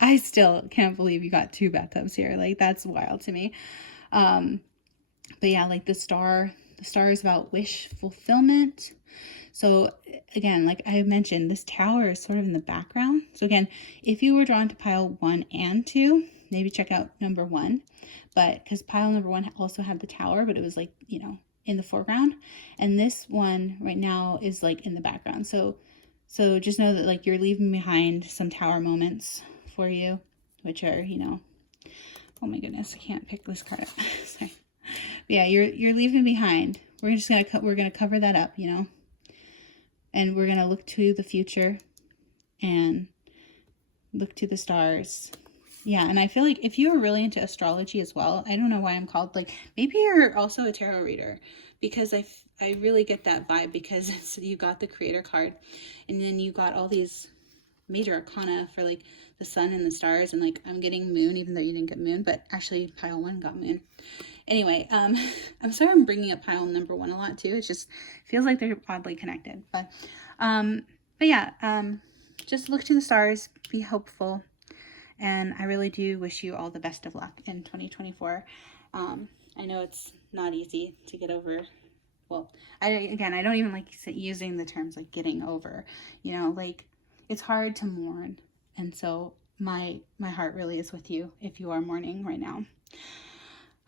I still can't believe you got 2 bathtubs here. Like, that's wild to me. But yeah, like the star is about wish fulfillment. So again, like I mentioned, this tower is sort of in the background. So again, if you were drawn to pile 1 and 2, maybe check out number 1. But because pile number 1 also had the tower, but it was like, in the foreground. And this one right now is like in the background. So just know that like you're leaving behind some tower moments for you, which are, oh my goodness, I can't pick this card up. Sorry. But yeah, you're leaving behind. We're gonna cover that up, and we're gonna look to the future and look to the stars. Yeah, and I feel like if you are really into astrology as well, I don't know why I'm called, like, maybe you're also a tarot reader, because I really get that vibe, because you got the Creator card, and then you got all these major arcana for like the sun and the stars, and like I'm getting moon, even though you didn't get moon, but actually pile 1 got moon. Anyway, I'm sorry I'm bringing up pile number 1 a lot too. It just feels like they're oddly connected. But yeah, just look to the stars, be hopeful, and I really do wish you all the best of luck in 2024. I know it's not easy to get over. Well, I don't even like using the terms like getting over, like it's hard to mourn And so my heart really is with you if you are mourning right now.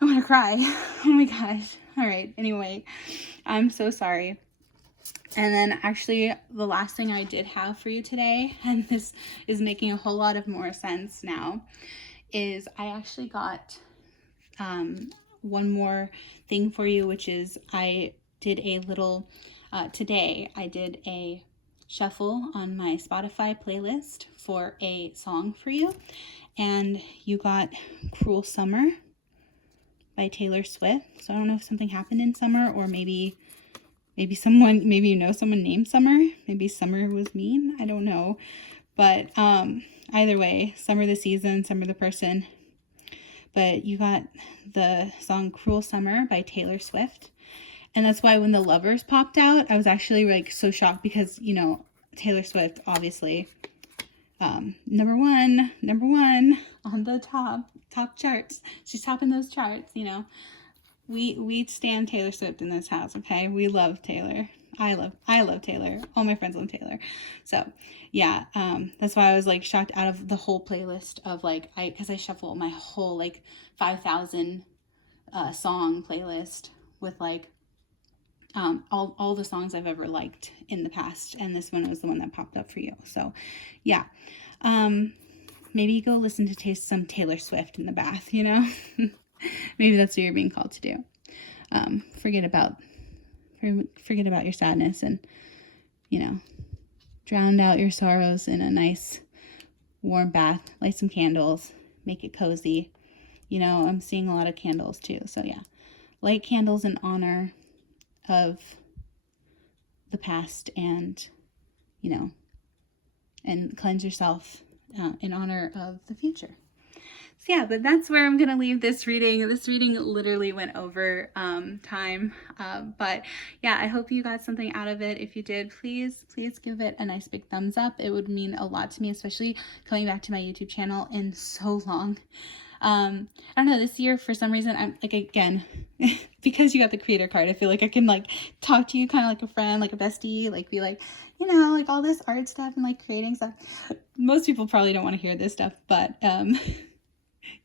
I'm gonna cry. Oh my gosh. All right. Anyway, I'm so sorry. And then actually the last thing I did have for you today, and this is making a whole lot of more sense now, is I actually got one more thing for you, which is I did a little, today I did a shuffle on my Spotify playlist for a song for you. And you got Cruel Summer by Taylor Swift. So I don't know if something happened in summer, or maybe someone, maybe you know someone named Summer. Maybe summer was mean. I don't know. But either way, summer the season, summer the person. But you got the song Cruel Summer by Taylor Swift. And that's why when the Lovers popped out, I was actually like so shocked, because, you know, Taylor Swift, obviously, number one on the top charts. She's topping those charts, you know. We stand Taylor Swift in this house, okay? We love Taylor. I love Taylor. All my friends love Taylor. So yeah, that's why I was like shocked out of the whole playlist of like, because I shuffle my whole like 5,000 song playlist with like all the songs I've ever liked in the past, and this one was the one that popped up for you. So yeah, maybe go listen to some Taylor Swift in the bath, you know. Maybe that's what you're being called to do. Forget about your sadness, and, you know, drown out your sorrows in a nice warm bath. Light some candles, make it cozy. You know, I'm seeing a lot of candles too. So yeah, light candles in honor of the past, and, you know, and cleanse yourself in honor of the future. So yeah, but that's where I'm going to leave this reading. This reading literally went over time. But yeah, I hope you got something out of it. If you did, please give it a nice big thumbs up. It would mean a lot to me, especially coming back to my YouTube channel in so long. I don't know, this year for some reason, I'm like, again, because you got the creator card, I feel like I can like talk to you kind of like a friend, like a bestie, like be like, you know, like all this art stuff and like creating stuff. Most people probably don't want to hear this stuff, but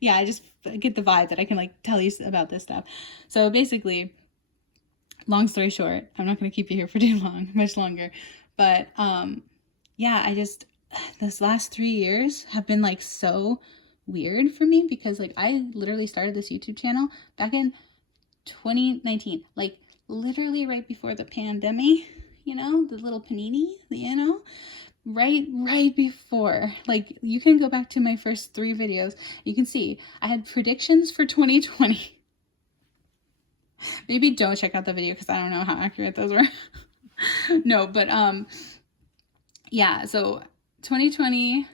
yeah, I just get the vibe that I can like tell you about this stuff. So basically, long story short, I'm not going to keep you here for too long, much longer, but yeah, I just, this last 3 years have been like so weird for me, because like I literally started this YouTube channel back in 2019, like literally right before the pandemic, you know, the little panini, you know, right before. Like, you can go back to my first 3 videos, you can see I had predictions for 2020. Maybe don't check out the video because I don't know how accurate those were. No, but yeah, so 2020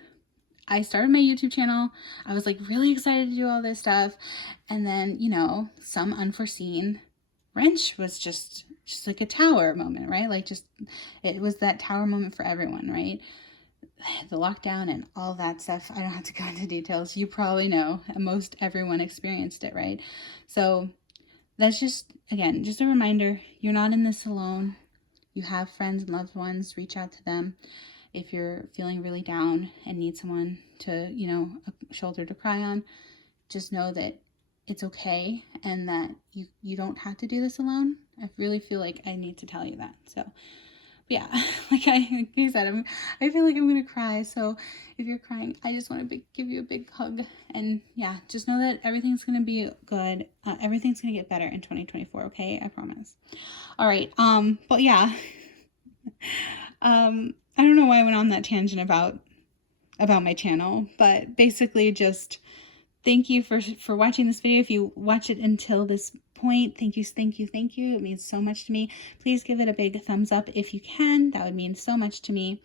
I started my YouTube channel. I was like really excited to do all this stuff, and then, you know, some unforeseen wrench was just like a tower moment, right? Like, just, it was that tower moment for everyone, right? The lockdown and all that stuff. I don't have to go into details. You probably know, most everyone experienced it, right? So that's just, again, just a reminder, you're not in this alone. You have friends and loved ones. Reach out to them. If you're feeling really down and need someone to, you know, a shoulder to cry on, just know that it's okay, and that you don't have to do this alone. I really feel like I need to tell you that. So yeah, like I said, I feel like I'm gonna cry. So if you're crying, I just want to give you a big hug, and yeah, just know that everything's gonna be good. Everything's gonna get better in 2024. Okay, I promise. All right. But yeah, I don't know why I went on that tangent about my channel, but basically just thank you for watching this video. If you watch it until this point, thank you. It means so much to me. Please give it a big thumbs up if you can. That would mean so much to me.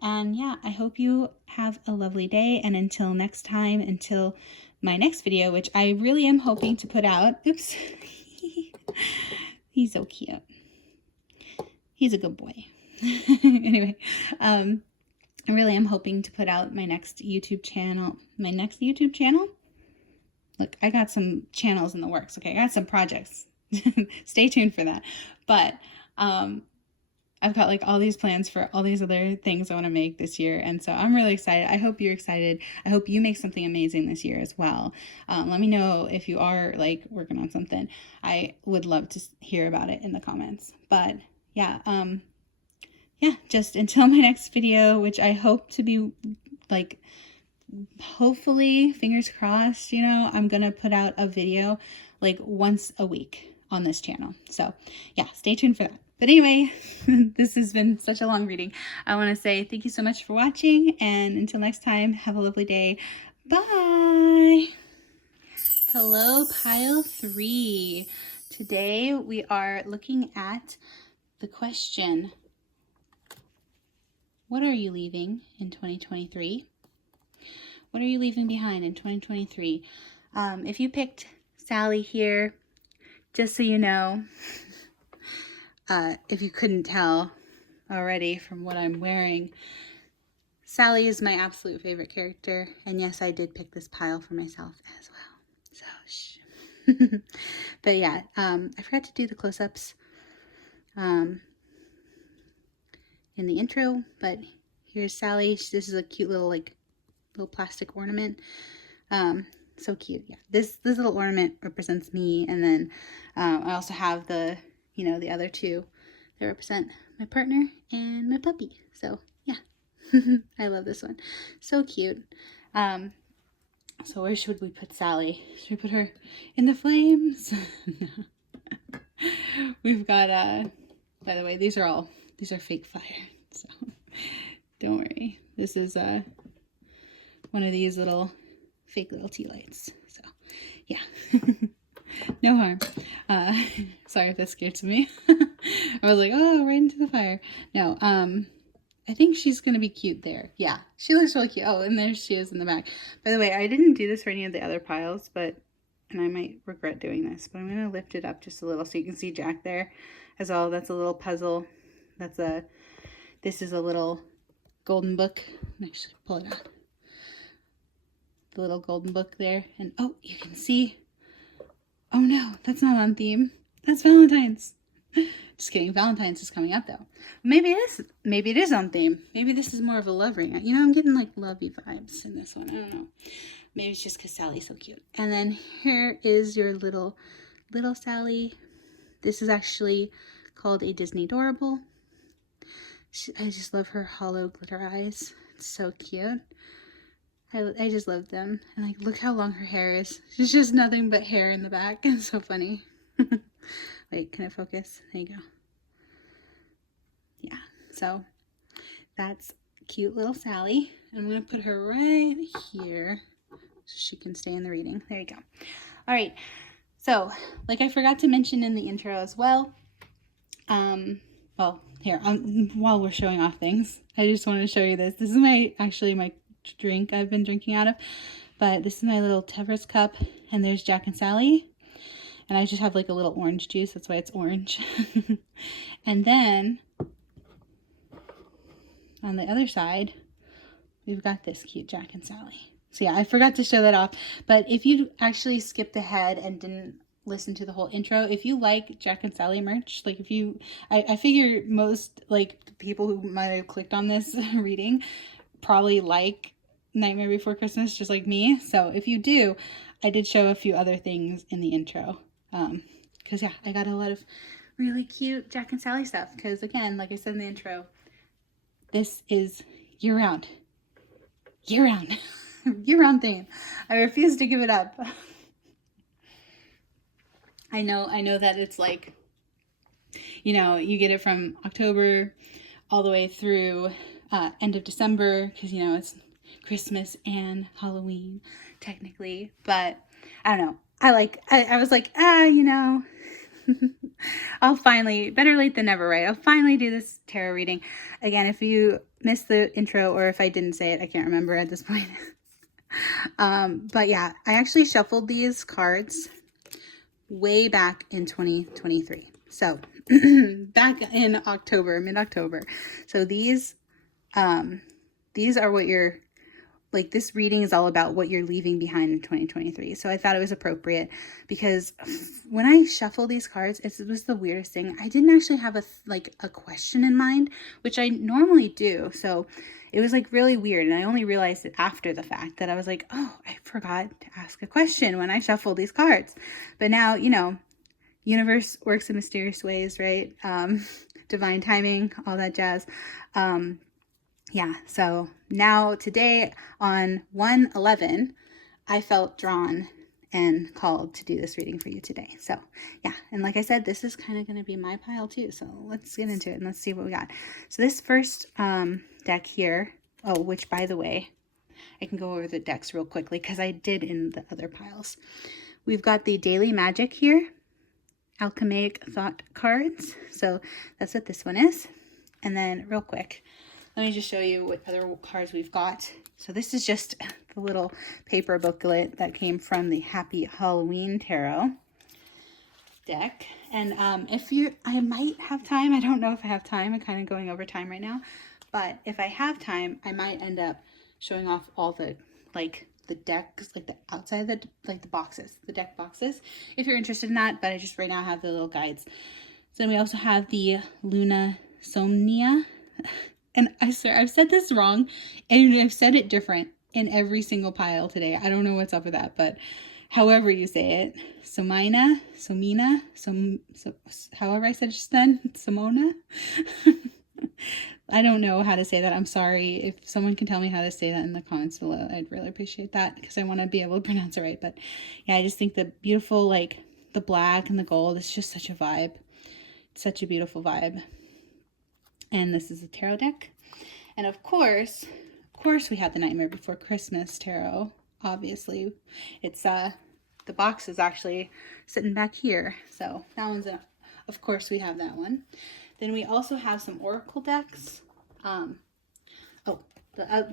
And yeah, I hope you have a lovely day. And until next time, until my next video, which I really am hoping to put out. Oops. He's so cute. He's a good boy. Anyway, I really am hoping to put out my next YouTube channel. Look, I got some channels in the works. Okay, I got some projects. Stay tuned for that. But I've got like all these plans for all these other things I want to make this year. And so I'm really excited. I hope you're excited. I hope you make something amazing this year as well. Let me know if you are like working on something. I would love to hear about it in the comments. But yeah, just until my next video, which I hope to be like, hopefully, fingers crossed, I'm going to put out a video like once a week on this channel. So yeah, stay tuned for that. But anyway, this has been such a long reading. I want to say thank you so much for watching, and until next time, have a lovely day. Bye. Hello, pile 3. Today we are looking at the question, what are you leaving in 2023? What are you leaving behind in 2023? If you picked Sally here, just so you know, if you couldn't tell already from what I'm wearing, Sally is my absolute favorite character. And yes, I did pick this pile for myself as well. So, shh. But yeah, I forgot to do the close-ups in the intro, but here's Sally. This is a cute little plastic ornament. So cute. Yeah, this little ornament represents me, and then I also have the the other two that represent my partner and my puppy. So yeah. I love this one, so cute. So where should we put Sally? Should we put her in the flames? We've got by the way, these are fake fire, so don't worry. This is one of these fake little tea lights. So yeah. No harm. Sorry if that scared me. I was like, oh, right into the fire. No, I think she's gonna be cute there. Yeah, she looks really cute. Oh, and there she is in the back. By the way, I didn't do this for any of the other piles, and I might regret doing this, but I'm gonna lift it up just a little so you can see Jack there as well. That's a little puzzle. This is a little golden book. Actually, pull it out. The little golden book there, and oh, you can see. Oh no, that's not on theme. That's Valentine's. Just kidding. Valentine's is coming up though. Maybe it is on theme. Maybe this is more of a love ring. I'm getting like lovey vibes in this one. I don't know. Maybe it's just because Sally's so cute. And then here is your little Sally. This is actually called a Disney Adorable. I just love her hollow glitter eyes. It's so cute. I just love them. And look how long her hair is. She's just nothing but hair in the back. It's so funny. Wait, can I focus? There you go. Yeah, so that's cute little Sally. I'm going to put her right here so she can stay in the reading. There you go. All right. So, like I forgot to mention in the intro as well, well, here, while we're showing off things, I just wanted to show you this. This is my drink I've been drinking out of, but this is my little Tevra's cup, and there's Jack and Sally, and I just have like a little orange juice, that's why it's orange. And then on the other side we've got this cute Jack and Sally. So yeah, I forgot to show that off, but if you actually skipped ahead and didn't listen to the whole intro, if you like Jack and Sally merch, I figure most people who might have clicked on this reading probably like Nightmare Before Christmas just like me. So if you do, I did show a few other things in the intro, because yeah, I got a lot of really cute Jack and Sally stuff, because again, like I said in the intro, this is year-round year-round theme. I refuse to give it up. I know that it's you get it from October all the way through end of December, because it's Christmas and Halloween technically, but I don't know. I was like, I'll finally, better late than never, right? I'll finally do this tarot reading. Again, if you missed the intro, or if I didn't say it, I can't remember at this point. But yeah, I actually shuffled these cards way back in 2023. So back in October, mid-October. So these are what like this reading is all about what you're leaving behind in 2023. So I thought it was appropriate because when I shuffle these cards, it was the weirdest thing. I didn't actually have a question in mind, which I normally do. So it was like really weird. And I only realized it after the fact that I was like, oh, I forgot to ask a question when I shuffle these cards. But now, you know, universe works in mysterious ways, right? Divine timing, all that jazz. Yeah, so now today on 1/11, I felt drawn and called to do this reading for you today. So yeah, and like I said, this is kind of going to be my pile too. So let's get into it and let's see what we got. So this first deck here, oh, which by the way, I can go over the decks real quickly because I did in the other piles. We've got the Daily Magic here, Alchemic Thought cards. So that's what this one is. And then real quick, let me just show you what other cards we've got. So this is just the little paper booklet that came from the Happy Halloween Tarot deck. And I might have time. I don't know if I have time. I'm kind of going over time right now. But if I have time, I might end up showing off all the, like, the decks, like the outside of the, like the boxes, the deck boxes, if you're interested in that. But I just right now have the little guides. So then we also have the Luna Somnia. And I swear, I've said this wrong, and I've said it different in every single pile today. I don't know what's up with that, but however you say it, Somina, however I said it just then, Simona. I don't know how to say that. I'm sorry. If someone can tell me how to say that in the comments below, I'd really appreciate that because I want to be able to pronounce it right. But yeah, I just think the beautiful, like the black and the gold, it's just such a vibe. It's such a beautiful vibe. And this is a tarot deck. And of course, we had the Nightmare Before Christmas tarot. Obviously, it's the box is actually sitting back here. So that one's of course we have that one. Then we also have some oracle decks. The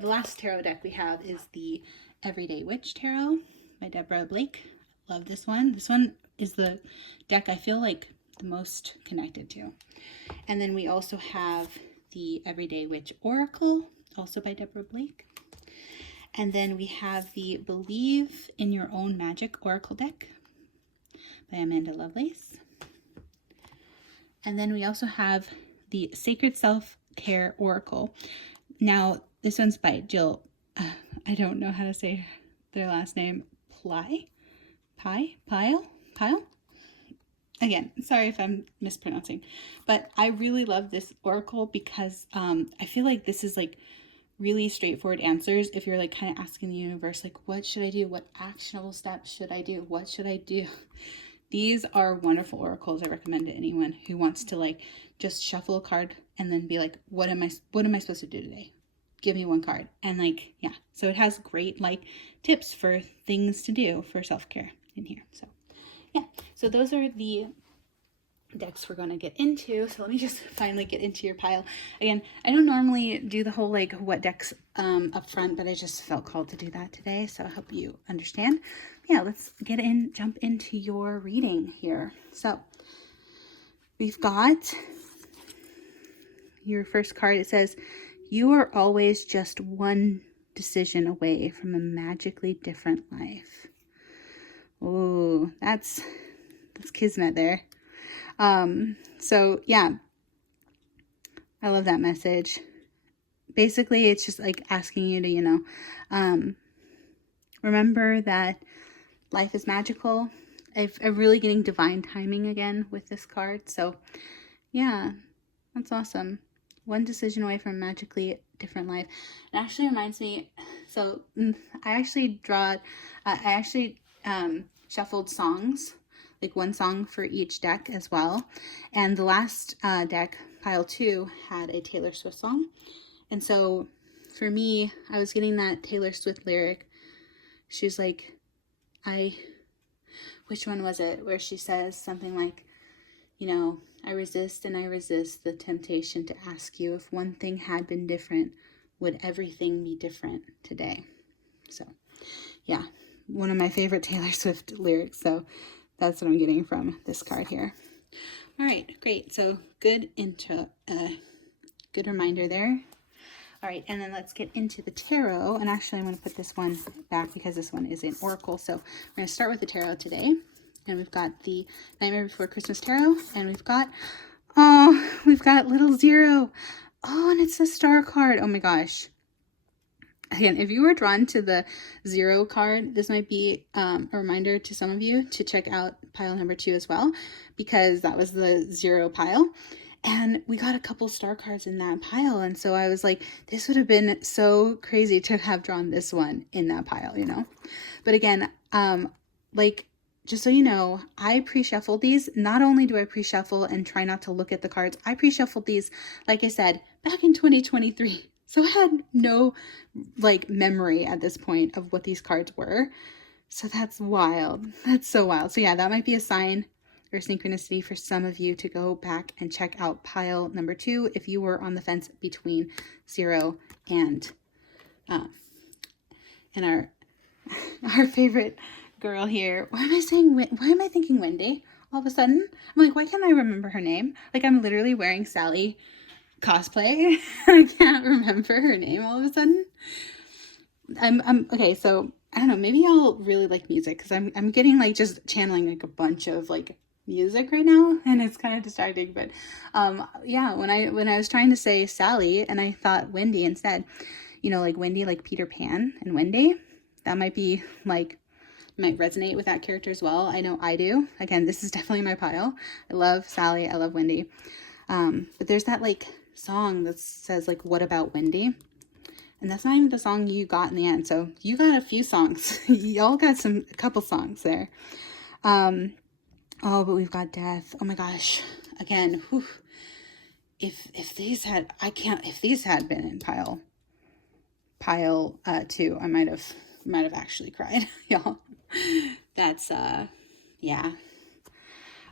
last tarot deck we have is the Everyday Witch Tarot by Deborah Blake. Love this one. This one is the deck I feel like the most connected to. And then we also have the Everyday Witch Oracle, also by Deborah Blake. And then we have the Believe in Your Own Magic Oracle deck by Amanda Lovelace. And then we also have the Sacred Self-Care Oracle. Now, this one's by Jill. I don't know how to say their last name. Pyle? Again, sorry if I'm mispronouncing, but I really love this oracle because I feel like this is like really straightforward answers. If you're like kind of asking the universe, like, what should I do? What actionable steps should I do? What should I do? These are wonderful oracles. I recommend to anyone who wants to like just shuffle a card and then be like, what am I supposed to do today? Give me one card. And like, yeah, so it has great like tips for things to do for self-care in here. So yeah, so those are the decks we're going to get into. So let me just finally get into your pile. Again, I don't normally do the whole like what decks up front, but I just felt called to do that today. So I hope you understand. Yeah, let's jump into your reading here. So we've got your first card. It says, you are always just one decision away from a magically different life. Oh, that's kismet there. So yeah, I love that message. Basically, it's just like asking you to, remember that life is magical. I'm really getting divine timing again with this card. So yeah, that's awesome. One decision away from a magically different life. It actually reminds me, so I actually shuffled songs, like one song for each deck as well. And the last deck, pile 2, had a Taylor Swift song. And so for me, I was getting that Taylor Swift lyric. She's like, which one was it? Where she says something like, I resist and I resist the temptation to ask you if one thing had been different, would everything be different today? So yeah, one of my favorite Taylor Swift lyrics. So that's what I'm getting from this card here. All right, great. So good reminder there. All right, and then let's get into the tarot. And actually, I'm going to put this one back because this one is an oracle. So I'm going to start with the tarot today. And we've got the Nightmare Before Christmas tarot. And we've got little zero. Oh, and it's the star card. Oh my gosh. Again, if you were drawn to the zero card, this might be a reminder to some of you to check out pile number 2 as well, because that was the zero pile. And we got a couple star cards in that pile. And so I was like, this would have been so crazy to have drawn this one in that pile, you know? But again, like, just so you know, I pre-shuffled these. Not only do I pre-shuffle and try not to look at the cards, I pre-shuffled these, like I said, back in 2023. So I had no like memory at this point of what these cards were. So that's wild. That's so wild. So yeah, that might be a sign or synchronicity for some of you to go back and check out pile number 2 if you were on the fence between 0 and our favorite girl here. Why am I thinking Wendy all of a sudden? I'm like, why can't I remember her name? Like, I'm literally wearing Sally cosplay. I can't remember her name all of a sudden. I'm okay, so I don't know, maybe I'll really like music because I'm getting like just channeling like a bunch of like music right now, and it's kind of distracting. But yeah, when I was trying to say Sally and I thought Wendy instead, you know, like Wendy, like Peter Pan and Wendy, that might be like, might resonate with that character as well. I know I do. Again, this is definitely my pile. I love Sally, I love Wendy. But there's that like song that says like, what about Wendy? And that's not even the song you got in the end. So you got a few songs. Y'all got a couple songs there. Oh, but we've got death. Oh my gosh. Again, whew. If these had been in pile 2, I might have actually cried, y'all. That's yeah.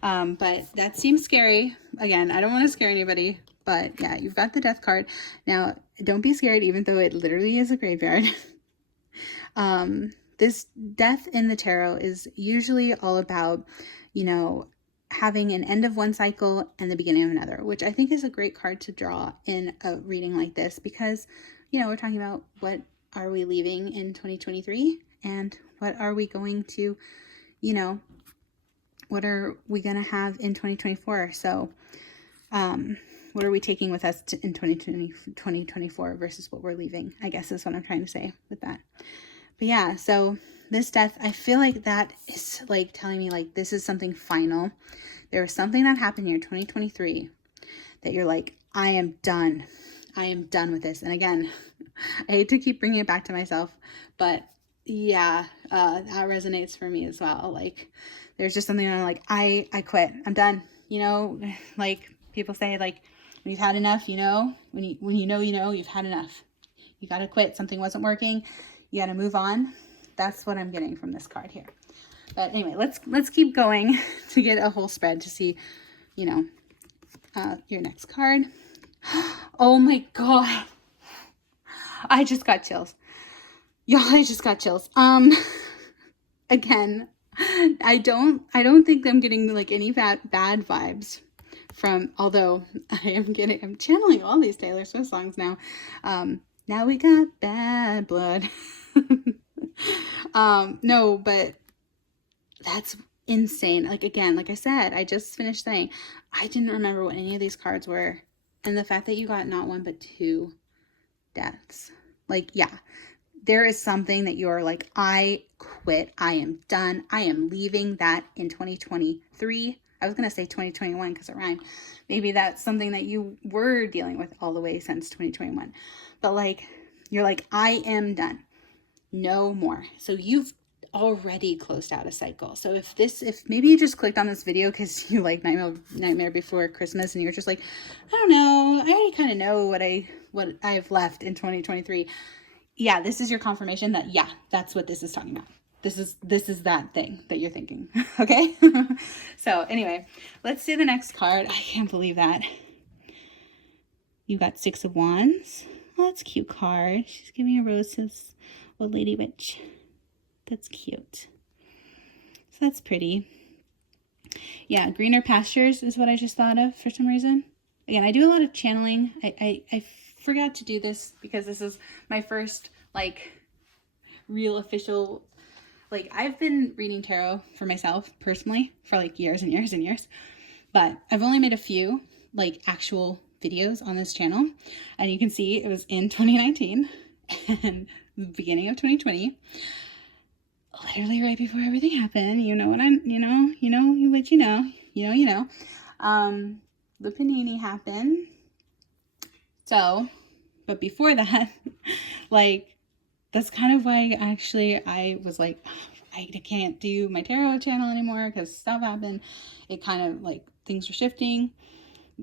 But that seems scary. Again, I don't want to scare anybody, but yeah, you've got the death card. Now, don't be scared, even though it literally is a graveyard. This death in the tarot is usually all about, you know, having an end of one cycle and the beginning of another, which I think is a great card to draw in a reading like this, because, you know, we're talking about what are we leaving in 2023 and what are we going to, you know, what are we going to have in 2024? So, what are we taking with us in 2024 versus what we're leaving, I guess is what I'm trying to say with that. But yeah, so this death, I feel like that is like telling me like this is something final. There was something that happened here in 2023 that you're like, I am done. I am done with this. And again, I hate to keep bringing it back to myself, but yeah, that resonates for me as well. Like, there's just something I'm like, I quit. I'm done. You know, like people say, like, when you've had enough, you know, when you know, you've had enough. You got to quit. Something wasn't working. You got to move on. That's what I'm getting from this card here. But anyway, let's keep going to get a whole spread to see, you know, your next card. Oh my God. I just got chills. Y'all, I just got chills. Again, I don't think I'm getting like any bad vibes from, although I'm channeling all these Taylor Swift songs now. Now we got bad blood. No, but that's insane. Like, again, like I said, I just finished saying, I didn't remember what any of these cards were. And the fact that you got not 1, but 2 deaths. Like, yeah, there is something that you're like, I quit. I am done. I am leaving that in 2023. I was going to say 2021 because it rhymed. Maybe that's something that you were dealing with all the way since 2021. But like, you're like, I am done. No more. So you've already closed out a cycle. So if maybe you just clicked on this video because you like Nightmare Before Christmas and you're just like, I don't know, I already kind of know what I've left in 2023. Yeah, this is your confirmation that, yeah, that's what this is talking about. This is that thing that you're thinking. Okay. So anyway, let's do the next card. I can't believe that. You got 6 of Wands. Oh, that's a cute card. She's giving a rose to this old lady witch. That's cute. So that's pretty. Yeah, greener pastures is what I just thought of for some reason. Again, I do a lot of channeling. I forgot to do this because this is my first like real official, like I've been reading tarot for myself personally for like years and years and years, but I've only made a few like actual videos on this channel, and you can see it was in 2019 and the beginning of 2020, literally right before everything happened. You know what I'm, what you know, the panini happened. So, but before that, like, that's kind of why actually I was like, I can't do my tarot channel anymore because stuff happened. It kind of like things were shifting.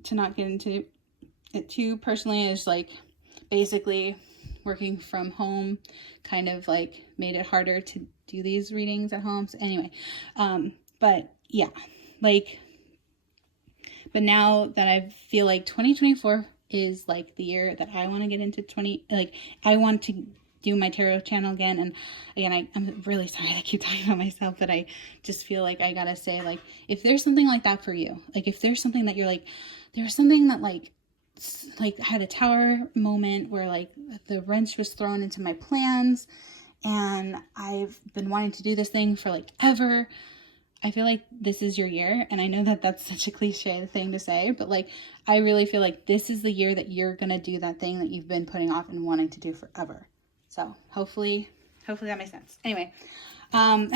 To not get into it too personally, is like basically working from home kind of like made it harder to do these readings at home. So anyway, but yeah, like, but now that I feel like 2024 is like the year that I want to get into I want to do my tarot channel again. And again, I'm really sorry I keep talking about myself, but I just feel like I gotta say, like, if there's something like that for you, like if there's something that you're like, there's something that like had a tower moment where like the wrench was thrown into my plans and I've been wanting to do this thing for like ever. I feel like this is your year. And I know that that's such a cliche thing to say, but like, I really feel like this is the year that you're going to do that thing that you've been putting off and wanting to do forever. So hopefully that makes sense. Anyway, and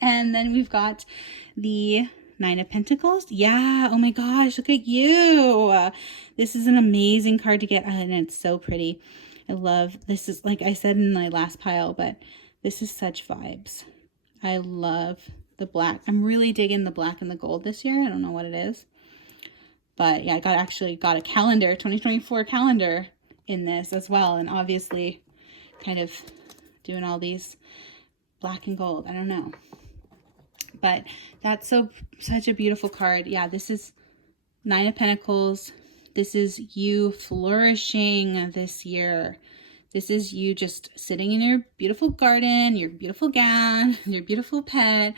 then we've got the Nine of Pentacles. Yeah. Oh my gosh. Look at you. This is an amazing card to get. And it's so pretty. I love, this is like I said in my last pile, but this is such vibes. I love the black. I'm really digging the black and the gold this year. I don't know what it is, but yeah, I actually got a calendar, 2024 calendar in this as well. And obviously kind of doing all these black and gold. I don't know, but that's such a beautiful card. Yeah, this is Nine of Pentacles. This is you flourishing this year. This is you just sitting in your beautiful garden, your beautiful gown, your beautiful pet,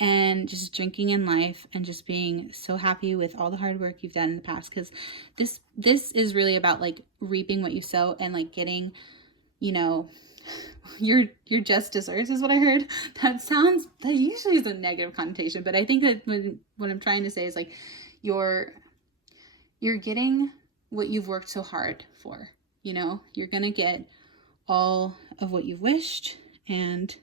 and just drinking in life and just being so happy with all the hard work you've done in the past. Because this is really about like reaping what you sow and like getting, you know, your just desserts is what I heard. That usually is a negative connotation, but I think that what I'm trying to say is like you're getting what you've worked so hard for. You know, you're gonna get all of what you've wished. And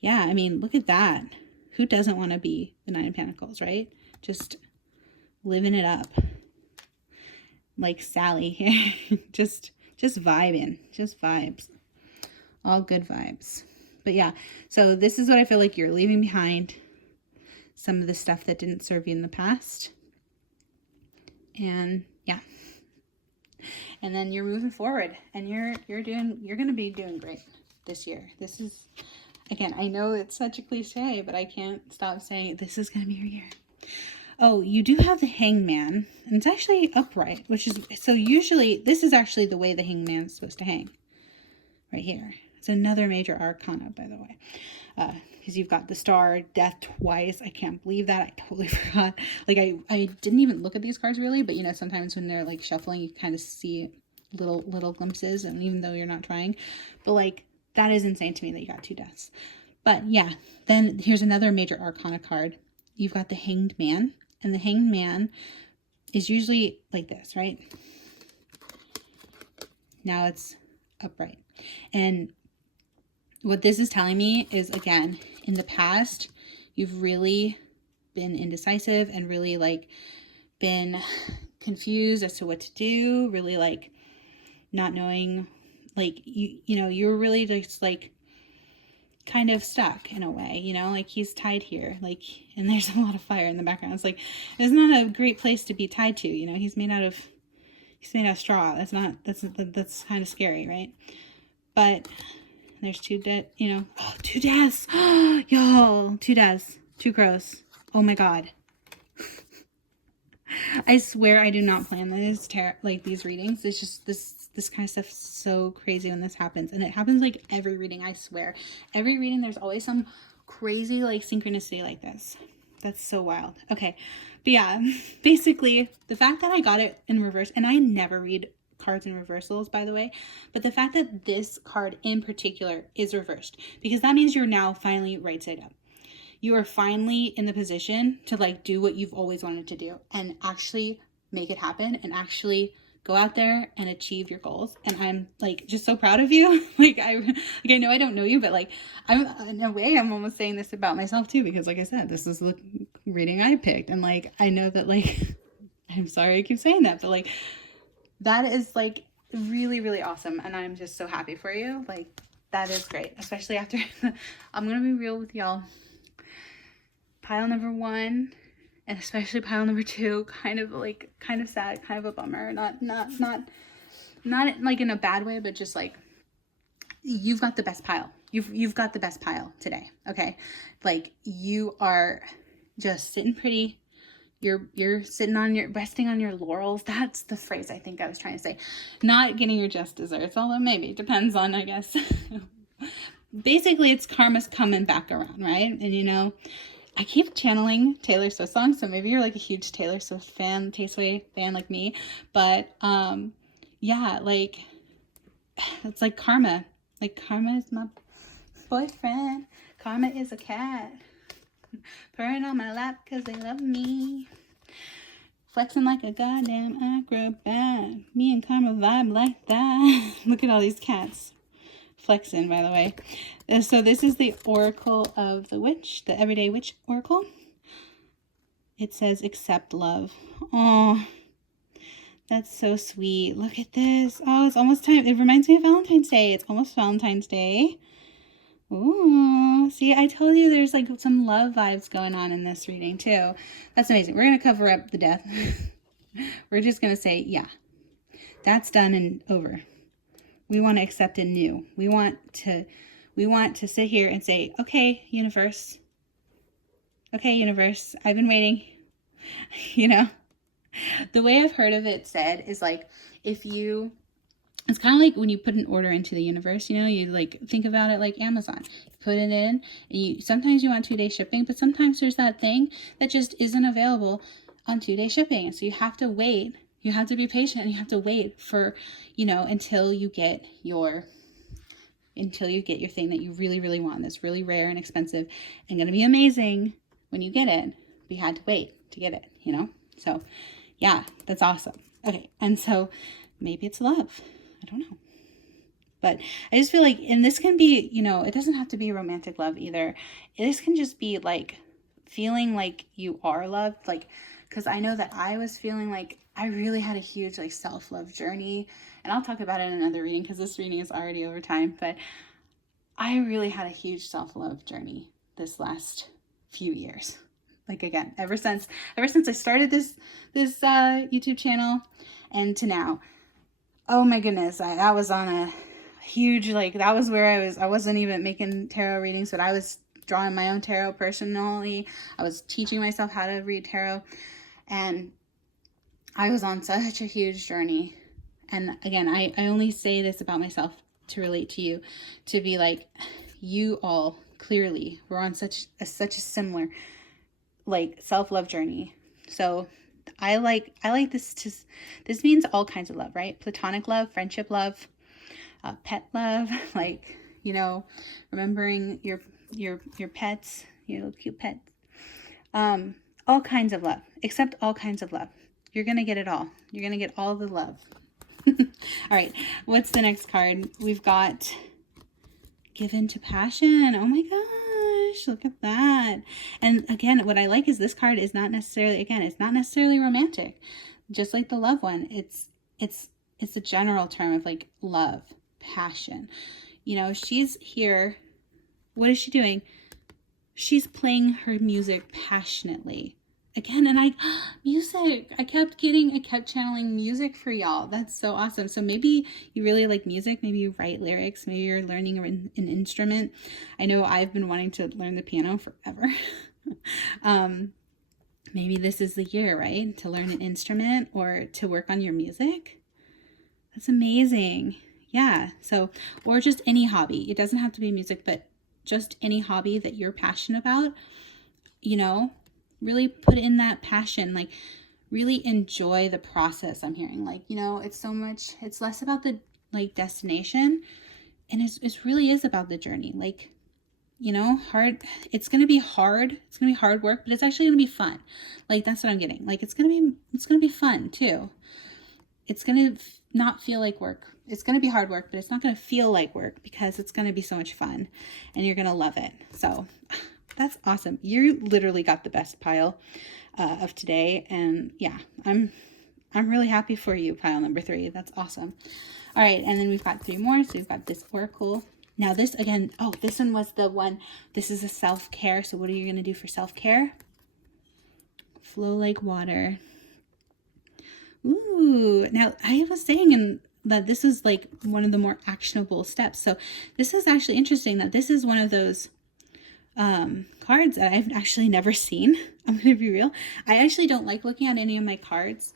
yeah, I mean, look at that. Who doesn't want to be the Nine of Pentacles, right? Just living it up like Sally here. just vibing, just vibes, all good vibes. But yeah, so this is what I feel like you're leaving behind, some of the stuff that didn't serve you in the past. And yeah, and then you're moving forward, and you're going to be doing great this year. This is, again, I know it's such a cliche, but I can't stop saying this is going to be your year. Oh, you do have the Hangman, and it's actually upright, which is, so usually this is actually the way the Hangman's supposed to hang, right here. It's another major arcana, by the way, because you've got the Star, Death twice. I can't believe that. I totally forgot. Like, I didn't even look at these cards really, but you know, sometimes when they're like shuffling, you kind of see little glimpses, and even though you're not trying, but like, that is insane to me that you got 2 deaths. But yeah, then here's another major arcana card. You've got the Hanged Man, and the Hanged Man is usually like this, right? Now it's upright. And what this is telling me is, again, in the past, you've really been indecisive and really like been confused as to what to do, really like not knowing, like, you know, you're really just like kind of stuck in a way, you know, like he's tied here, like, and there's a lot of fire in the background. It's like, it's not a great place to be tied to, you know, he's made out of straw. That's kind of scary, right? But there's 2 dead, you know, 2 deaths. Y'all, 2 deaths, 2 crows. Oh my God. I swear I do not plan these readings. It's just this kind of stuff is so crazy when this happens. And it happens like every reading, I swear. Every reading, there's always some crazy like synchronicity like this. That's so wild. Okay. But yeah, basically the fact that I got it in reverse, and I never read cards in reversals, by the way. But the fact that this card in particular is reversed, because that means you're now finally right side up. You are finally in the position to like do what you've always wanted to do and actually make it happen and actually go out there and achieve your goals. And I'm like just so proud of you. I know I don't know you, but like I'm in a way I'm almost saying this about myself too, because like I said, this is the reading I picked, and like I know that like I'm sorry I keep saying that, but like that is like really, really awesome, and I'm just so happy for you. Like that is great, especially after I'm gonna be real with y'all. Pile number 1 and especially pile number 2, kind of sad, kind of a bummer. Not like in a bad way, but just like you've got the best pile. You've got the best pile today. Okay. Like you are just sitting pretty. You're sitting on resting on your laurels. That's the phrase I think I was trying to say. Not getting your just desserts, although maybe it depends on, I guess. Basically it's karma's coming back around, right? And you know, I keep channeling Taylor Swift songs, so maybe you're like a huge Taylor Swift fan, Taystway fan like me. But yeah, like it's like karma. Like karma is my boyfriend. Karma is a cat. Purring on my lap because they love me. Flexing like a goddamn acrobat. Me and karma vibe like that. Look at all these cats. Flexing, by the way. So this is the Oracle of the Witch, the Everyday Witch Oracle. It says accept love. Oh, that's so sweet. Look at this. Oh, it's almost time. It reminds me of Valentine's Day. It's almost Valentine's Day. Ooh, see, I told you there's like some love vibes going on in this reading too. That's amazing. We're going to cover up the death. We're just going to say, yeah, that's done and over. We want to accept it new. We want to sit here and say, okay, universe. Okay, universe, I've been waiting. You know, the way I've heard of it said is like, it's kind of like when you put an order into the universe, you know, you like think about it like Amazon. You put it in and sometimes you want 2-day shipping, but sometimes there's that thing that just isn't available on 2-day shipping. So you have to wait. You have to be patient and you have to wait for, you know, until you get your thing that you really, really want. That's really rare and expensive and going to be amazing when you get it. But you had to wait to get it, you know? So yeah, that's awesome. Okay. And so maybe it's love. I don't know. But I just feel like, and this can be, you know, it doesn't have to be romantic love either. This can just be like feeling like you are loved. Like, because I know that I was feeling like I really had a huge like self-love journey, and I'll talk about it in another reading because this reading is already over time, but I really had a huge self-love journey this last few years. Like again, ever since I started this YouTube channel and to now. Oh my goodness, I was on a huge, like that was where I wasn't even making tarot readings, but I was drawing my own tarot personally. I was teaching myself how to read tarot, and I was on such a huge journey. And again, I only say this about myself to relate to you, to be like, you all clearly were on such a similar like self-love journey. So I like this this means all kinds of love, right? Platonic love, friendship love, pet love, like, you know, remembering your pets, your little cute pets. All kinds of love, accept all kinds of love. You're going to get it all. You're going to get all the love. All right. What's the next card? We've got Given to Passion. Oh my gosh. Look at that. And again, what I like is this card is not necessarily, again, it's not necessarily romantic. Just like the love one. It's a general term of like love, passion. You know, she's here. What is she doing? She's playing her music passionately. Again, and music. I kept channeling music for y'all. That's so awesome. So maybe you really like music. Maybe you write lyrics. Maybe you're learning an instrument. I know I've been wanting to learn the piano forever. Maybe this is the year, right? To learn an instrument or to work on your music. That's amazing. Yeah. So, or just any hobby. It doesn't have to be music, but just any hobby that you're passionate about, you know, really put in that passion, like really enjoy the process. I'm hearing, like, you know, it's less about the like destination, and it really is about the journey. Like, you know, it's going to be hard. It's going to be hard work, but it's actually going to be fun. Like, that's what I'm getting. Like, it's going to be fun too. It's going to not feel like work. It's going to be hard work, but it's not going to feel like work because it's going to be so much fun and you're going to love it. So that's awesome. You literally got the best pile of today. And yeah, I'm really happy for you, pile number 3. That's awesome. All right. And then we've got 3 more. So we've got this oracle. Now this again, oh, this one was the one, this is a self-care. So what are you going to do for self-care? Flow like water. Ooh, now I was saying that this is like one of the more actionable steps. So this is actually interesting that this is one of those cards that I've actually never seen. I'm going to be real. I actually don't like looking at any of my cards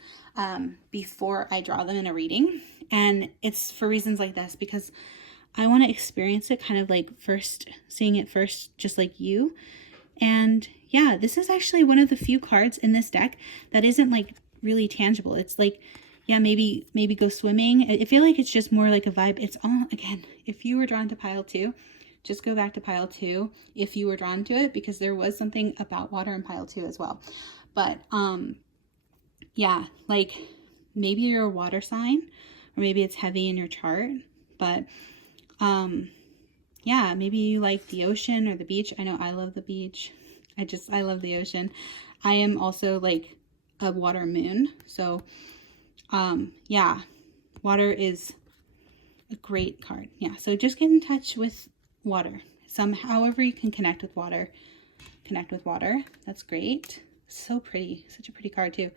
before I draw them in a reading. And it's for reasons like this, because I want to experience it kind of like seeing it first, just like you. And yeah, this is actually one of the few cards in this deck that isn't like really tangible. It's like, yeah, maybe go swimming. I feel like it's just more like a vibe. It's all, again, if you were drawn to pile 2, just go back to pile 2 if you were drawn to it, because there was something about water in pile 2 as well. But yeah, like maybe you're a water sign, or maybe it's heavy in your chart, but yeah, maybe you like the ocean or the beach. I know I love the beach. I love the ocean. I am also like a water moon. So yeah, water is a great card. Yeah, so just get in touch with water. However you can connect with water. That's great. So pretty. Such a pretty card too.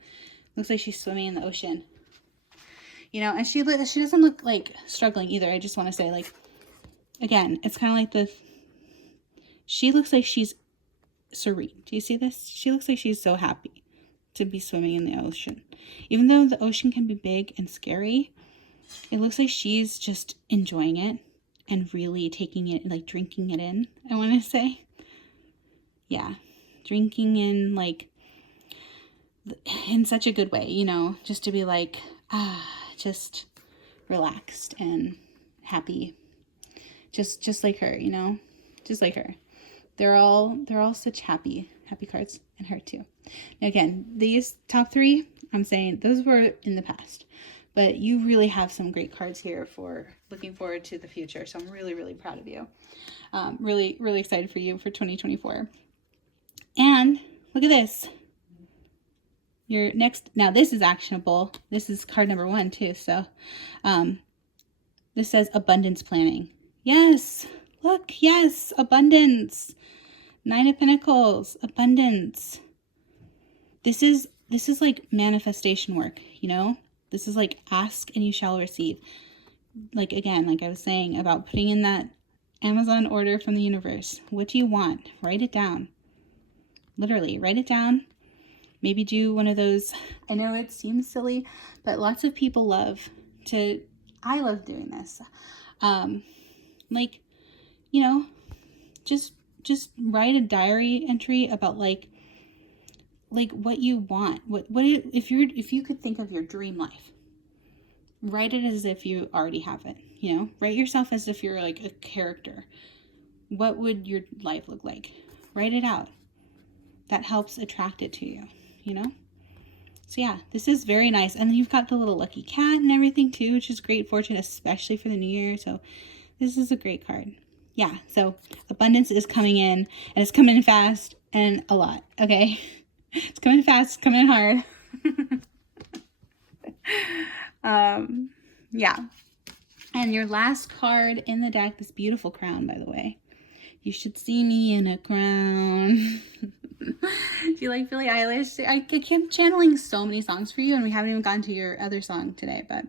Looks like she's swimming in the ocean. You know, and she doesn't look like struggling either. I just want to say, like, again, it's kind of like she looks like she's serene. Do you see this? She looks like she's so happy to be swimming in the ocean. Even though the ocean can be big and scary, it looks like she's just enjoying it and really taking it, like drinking it in, I want to say. Yeah, drinking in, like, in such a good way, you know, just to be like, just relaxed and happy. Just like her, you know, just like her. They're all such happy cards, and her too. Now again, these top 3, I'm saying those were in the past, but you really have some great cards here for looking forward to the future. So I'm really, really proud of you. Really, really excited for you for 2024. And look at this. Your next, now this is actionable. This is card number 1 too. So this says abundance planning. Yes, look, yes, abundance. 9 of Pentacles, abundance. This is like manifestation work, you know? This is like ask and you shall receive. Like, again, like I was saying about putting in that Amazon order from the universe. What do you want? Write it down. Literally, write it down. Maybe do one of those, I know it seems silly, but lots of people I love doing this. Like, you know, just write a diary entry about like what you want. If you could think of your dream life, write it as if you already have it, you know? Write yourself as if you're like a character. What would your life look like? Write it out. That helps attract it to you, you know? So yeah, this is very nice. And you've got the little lucky cat and everything too, which is great fortune, especially for the new year. So this is a great card. Yeah, so abundance is coming in, and it's coming in fast and a lot, okay? It's coming fast, coming hard. Yeah. And your last card in the deck, this beautiful crown, by the way. You should see me in a crown. Do you like Billie Eilish? I keep channeling so many songs for you, and we haven't even gotten to your other song today, but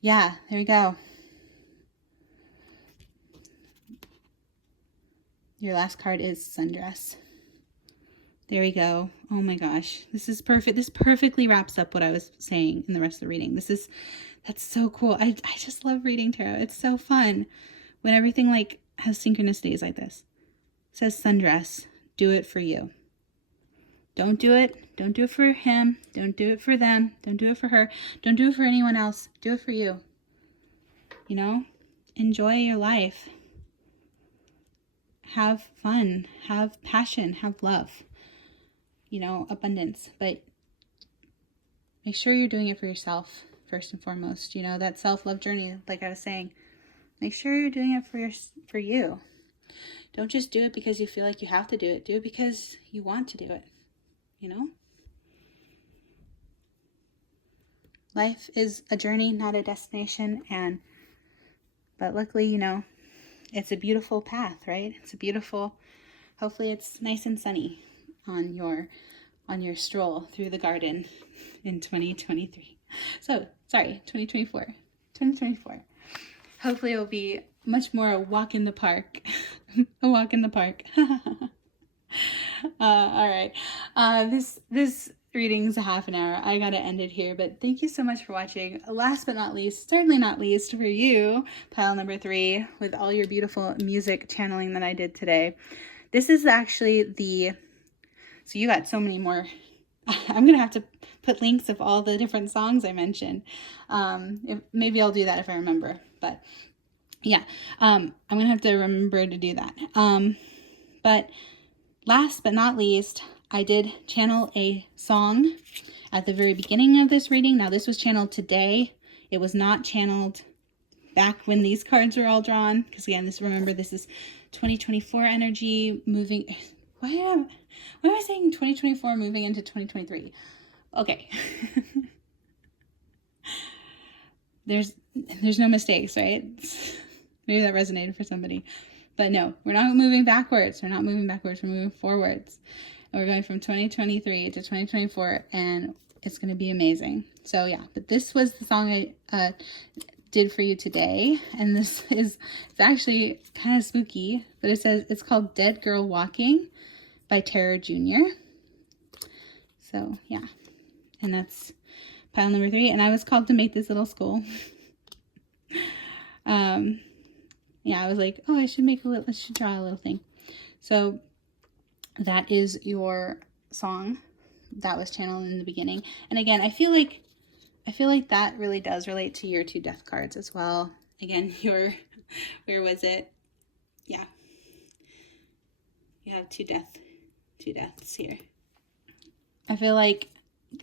yeah, there we go. Your last card is sundress. There we go. Oh my gosh. This is perfect. This perfectly wraps up what I was saying in the rest of the reading. That's so cool. I just love reading tarot. It's so fun when everything like has synchronicities like this. It says sundress. Do it for you. Don't do it. Don't do it for him. Don't do it for them. Don't do it for her. Don't do it for anyone else. Do it for you. You know, enjoy your life. Have fun. Have passion. Have love. You know, abundance. But make sure you're doing it for yourself first and foremost. You know, that self-love journey, like I was saying. Make sure you're doing it for you. Don't just do it because you feel like you have to do it. Do it because you want to do it. You know? Life is a journey, not a destination. But luckily, you know, it's a beautiful path, right? It's a beautiful, hopefully it's nice and sunny on your stroll through the garden in 2023. So, sorry, 2024. 2024. Hopefully it will be much more a walk in the park. A walk in the park. All right. This reading's a half an hour. I gotta end it here, but thank you so much for watching. Last but not least, certainly not least for you, pile number 3, with all your beautiful music channeling that I did today. This is actually so you got so many more. I'm gonna have to put links of all the different songs I mentioned. Maybe I'll do that if I remember, but yeah, I'm gonna have to remember to do that. But last but not least, I did channel a song at the very beginning of this reading. Now, this was channeled today. It was not channeled back when these cards were all drawn. Because again, remember, this is 2024 energy moving. Why am I saying 2024 moving into 2023? Okay. There's no mistakes, right? Maybe that resonated for somebody. But no, we're not moving backwards. We're not moving backwards. We're moving forwards. And we're going from 2023 to 2024, and it's going to be amazing. So yeah, but this was the song I did for you today. And it's actually kind of spooky, but it's called Dead Girl Walking by Terror Jr. So yeah, and that's pile number 3. And I was called to make this little skull. Yeah, I was like, oh, I should draw a little thing. So that is your song that was channeled in the beginning. And again, I feel like that really does relate to your 2 death cards as well. Again, where was it? Yeah. You have two deaths here. I feel like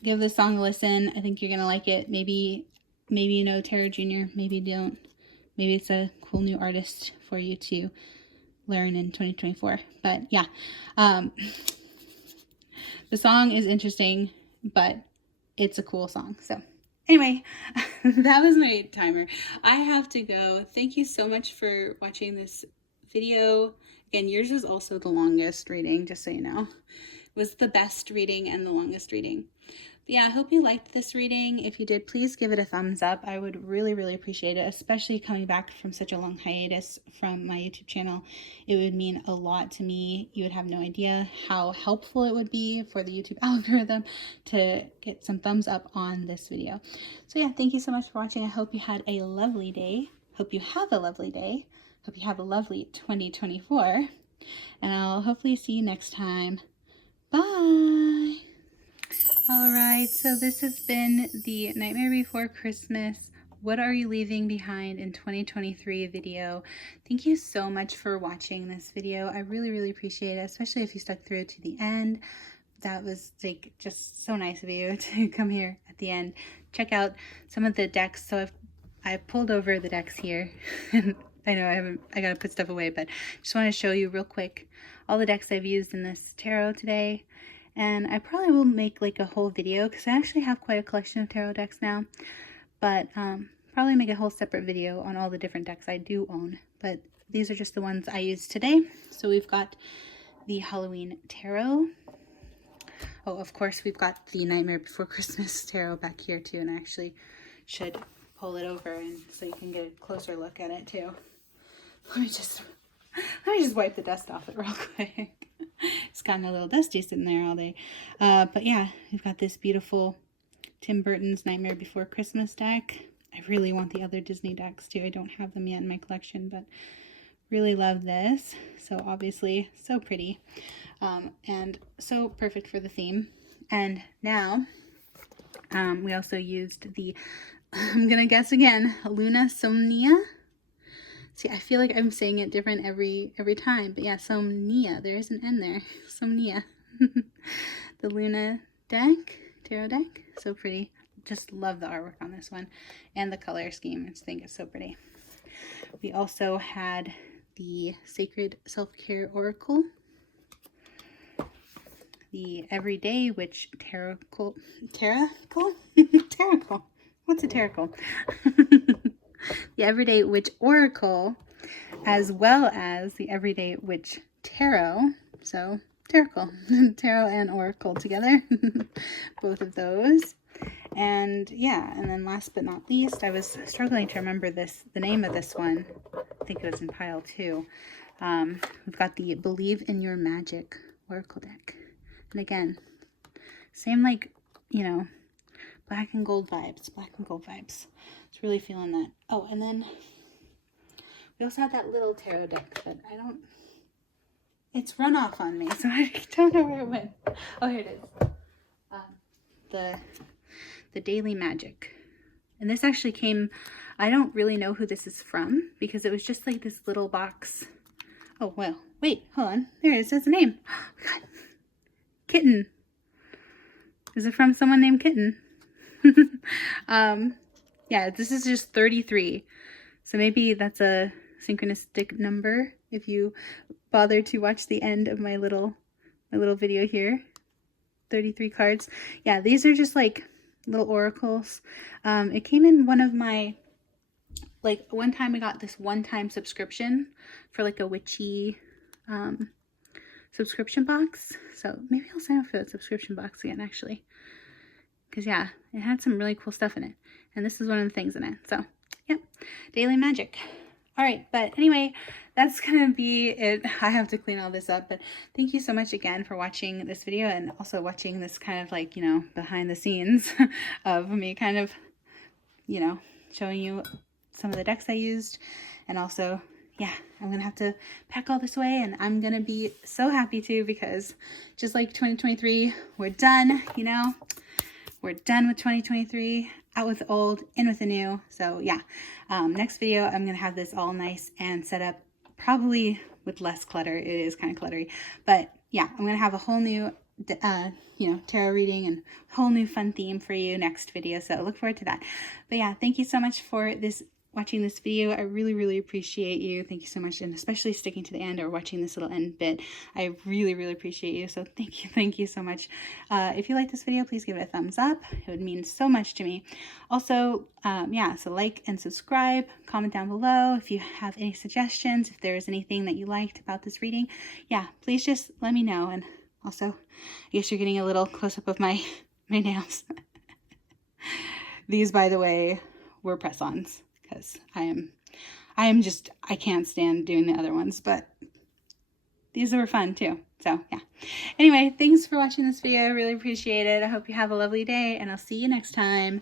give this song a listen. I think you're going to like it. Maybe you know Terror Jr., maybe you don't. Maybe it's a cool new artist for you to learn in 2024. But yeah, the song is interesting, but it's a cool song. So anyway, that was my timer. I have to go. Thank you so much for watching this video. Again, yours is also the longest reading, just so you know. It was the best reading and the longest reading. Yeah, I hope you liked this reading. If you did, please give it a thumbs up. I would really, really appreciate it, especially coming back from such a long hiatus from my YouTube channel. It would mean a lot to me. You would have no idea how helpful it would be for the YouTube algorithm to get some thumbs up on this video. So yeah, thank you so much for watching. I hope you had a lovely day. Hope you have a lovely day. Hope you have a lovely 2024. And I'll hopefully see you next time. Bye! All right, so this has been the Nightmare Before Christmas, What Are You Leaving Behind in 2023 video. Thank you so much for watching this video. I really, really appreciate it, especially if you stuck through to the end. That was like just so nice of you to come here at the end. Check out some of the decks. So I've pulled over the decks here. I know I gotta put stuff away, but just want to show you real quick all the decks I've used in this tarot today. And I probably will make like a whole video because I actually have quite a collection of tarot decks now. But probably make a whole separate video on all the different decks I do own. But these are just the ones I used today. So we've got the Halloween Tarot. Oh, of course, we've got the Nightmare Before Christmas Tarot back here too. And I actually should pull it over and so you can get a closer look at it too. Let me just wipe the dust off it real quick. It's gotten a little dusty sitting there all day. But yeah, we've got this beautiful Tim Burton's Nightmare Before Christmas deck. I really want the other Disney decks too. I don't have them yet in my collection, but really love this. So obviously, so pretty. And so perfect for the theme. And now we also used the, I'm gonna guess again, Luna Somnia. See, I feel like I'm saying it different every time, but yeah, Somnia. There is an N there. Somnia. The Luna deck, tarot deck. So pretty. Just love the artwork on this one, and the color scheme. I just think it's so pretty. We also had the Sacred Self-Care Oracle, the Everyday Witch Tarot. What's a tarot? The Everyday Witch Oracle, as well as the Everyday Witch Tarot. So tarot and oracle together. Both of those. And yeah, and then last but not least, I was struggling to remember the name of this one. I think it was in pile 2. We've got the Believe in Your Magic Oracle deck. And again, same like, you know, black and gold vibes. It's really feeling that. Oh, and then we also had that little tarot deck, but it's run off on me, so I don't know where it went. Oh, here it is. The Daily Magic. And this actually came, I don't really know who this is from, because it was just like this little box. Oh, well, wait, hold on. There it is, it says the name. Oh, God. Kitten. Is it from someone named Kitten? Yeah, this is just 33. So maybe that's a synchronistic number if you bother to watch the end of my little video here. 33 cards. Yeah, these are just like little oracles. It came in one of my, like, one time I got this one-time subscription for like a witchy subscription box. So maybe I'll sign up for that subscription box again, actually. Because yeah, it had some really cool stuff in it. And this is one of the things in it. So, yep, Daily Magic. All right, but anyway, that's going to be it. I have to clean all this up, but thank you so much again for watching this video, and also watching this kind of like, you know, behind the scenes of me kind of, you know, showing you some of the decks I used. And also, yeah, I'm going to have to pack all this away, and I'm going to be so happy too, because just like 2023, we're done, you know, we're done with 2023. Out with the old, in with the new. So yeah, next video, I'm going to have this all nice and set up, probably with less clutter. It is kind of cluttery, but yeah, I'm going to have a whole new, you know, tarot reading and whole new fun theme for you next video. So look forward to that. But yeah, thank you so much for watching this video. I really appreciate you. Thank you so much, and especially sticking to the end or watching this little end bit. I really appreciate you. So thank you so much. If you like this video, please give it a thumbs up. It would mean so much to me. Also, yeah, so like and subscribe, comment down below if you have any suggestions, if there is anything that you liked about this reading. Yeah, please just let me know. And also, I guess you're getting a little close-up of my nails. These, by the way, were press-ons, because I can't stand doing the other ones, but these were fun too. So yeah. Anyway, thanks for watching this video. I really appreciate it. I hope you have a lovely day, and I'll see you next time.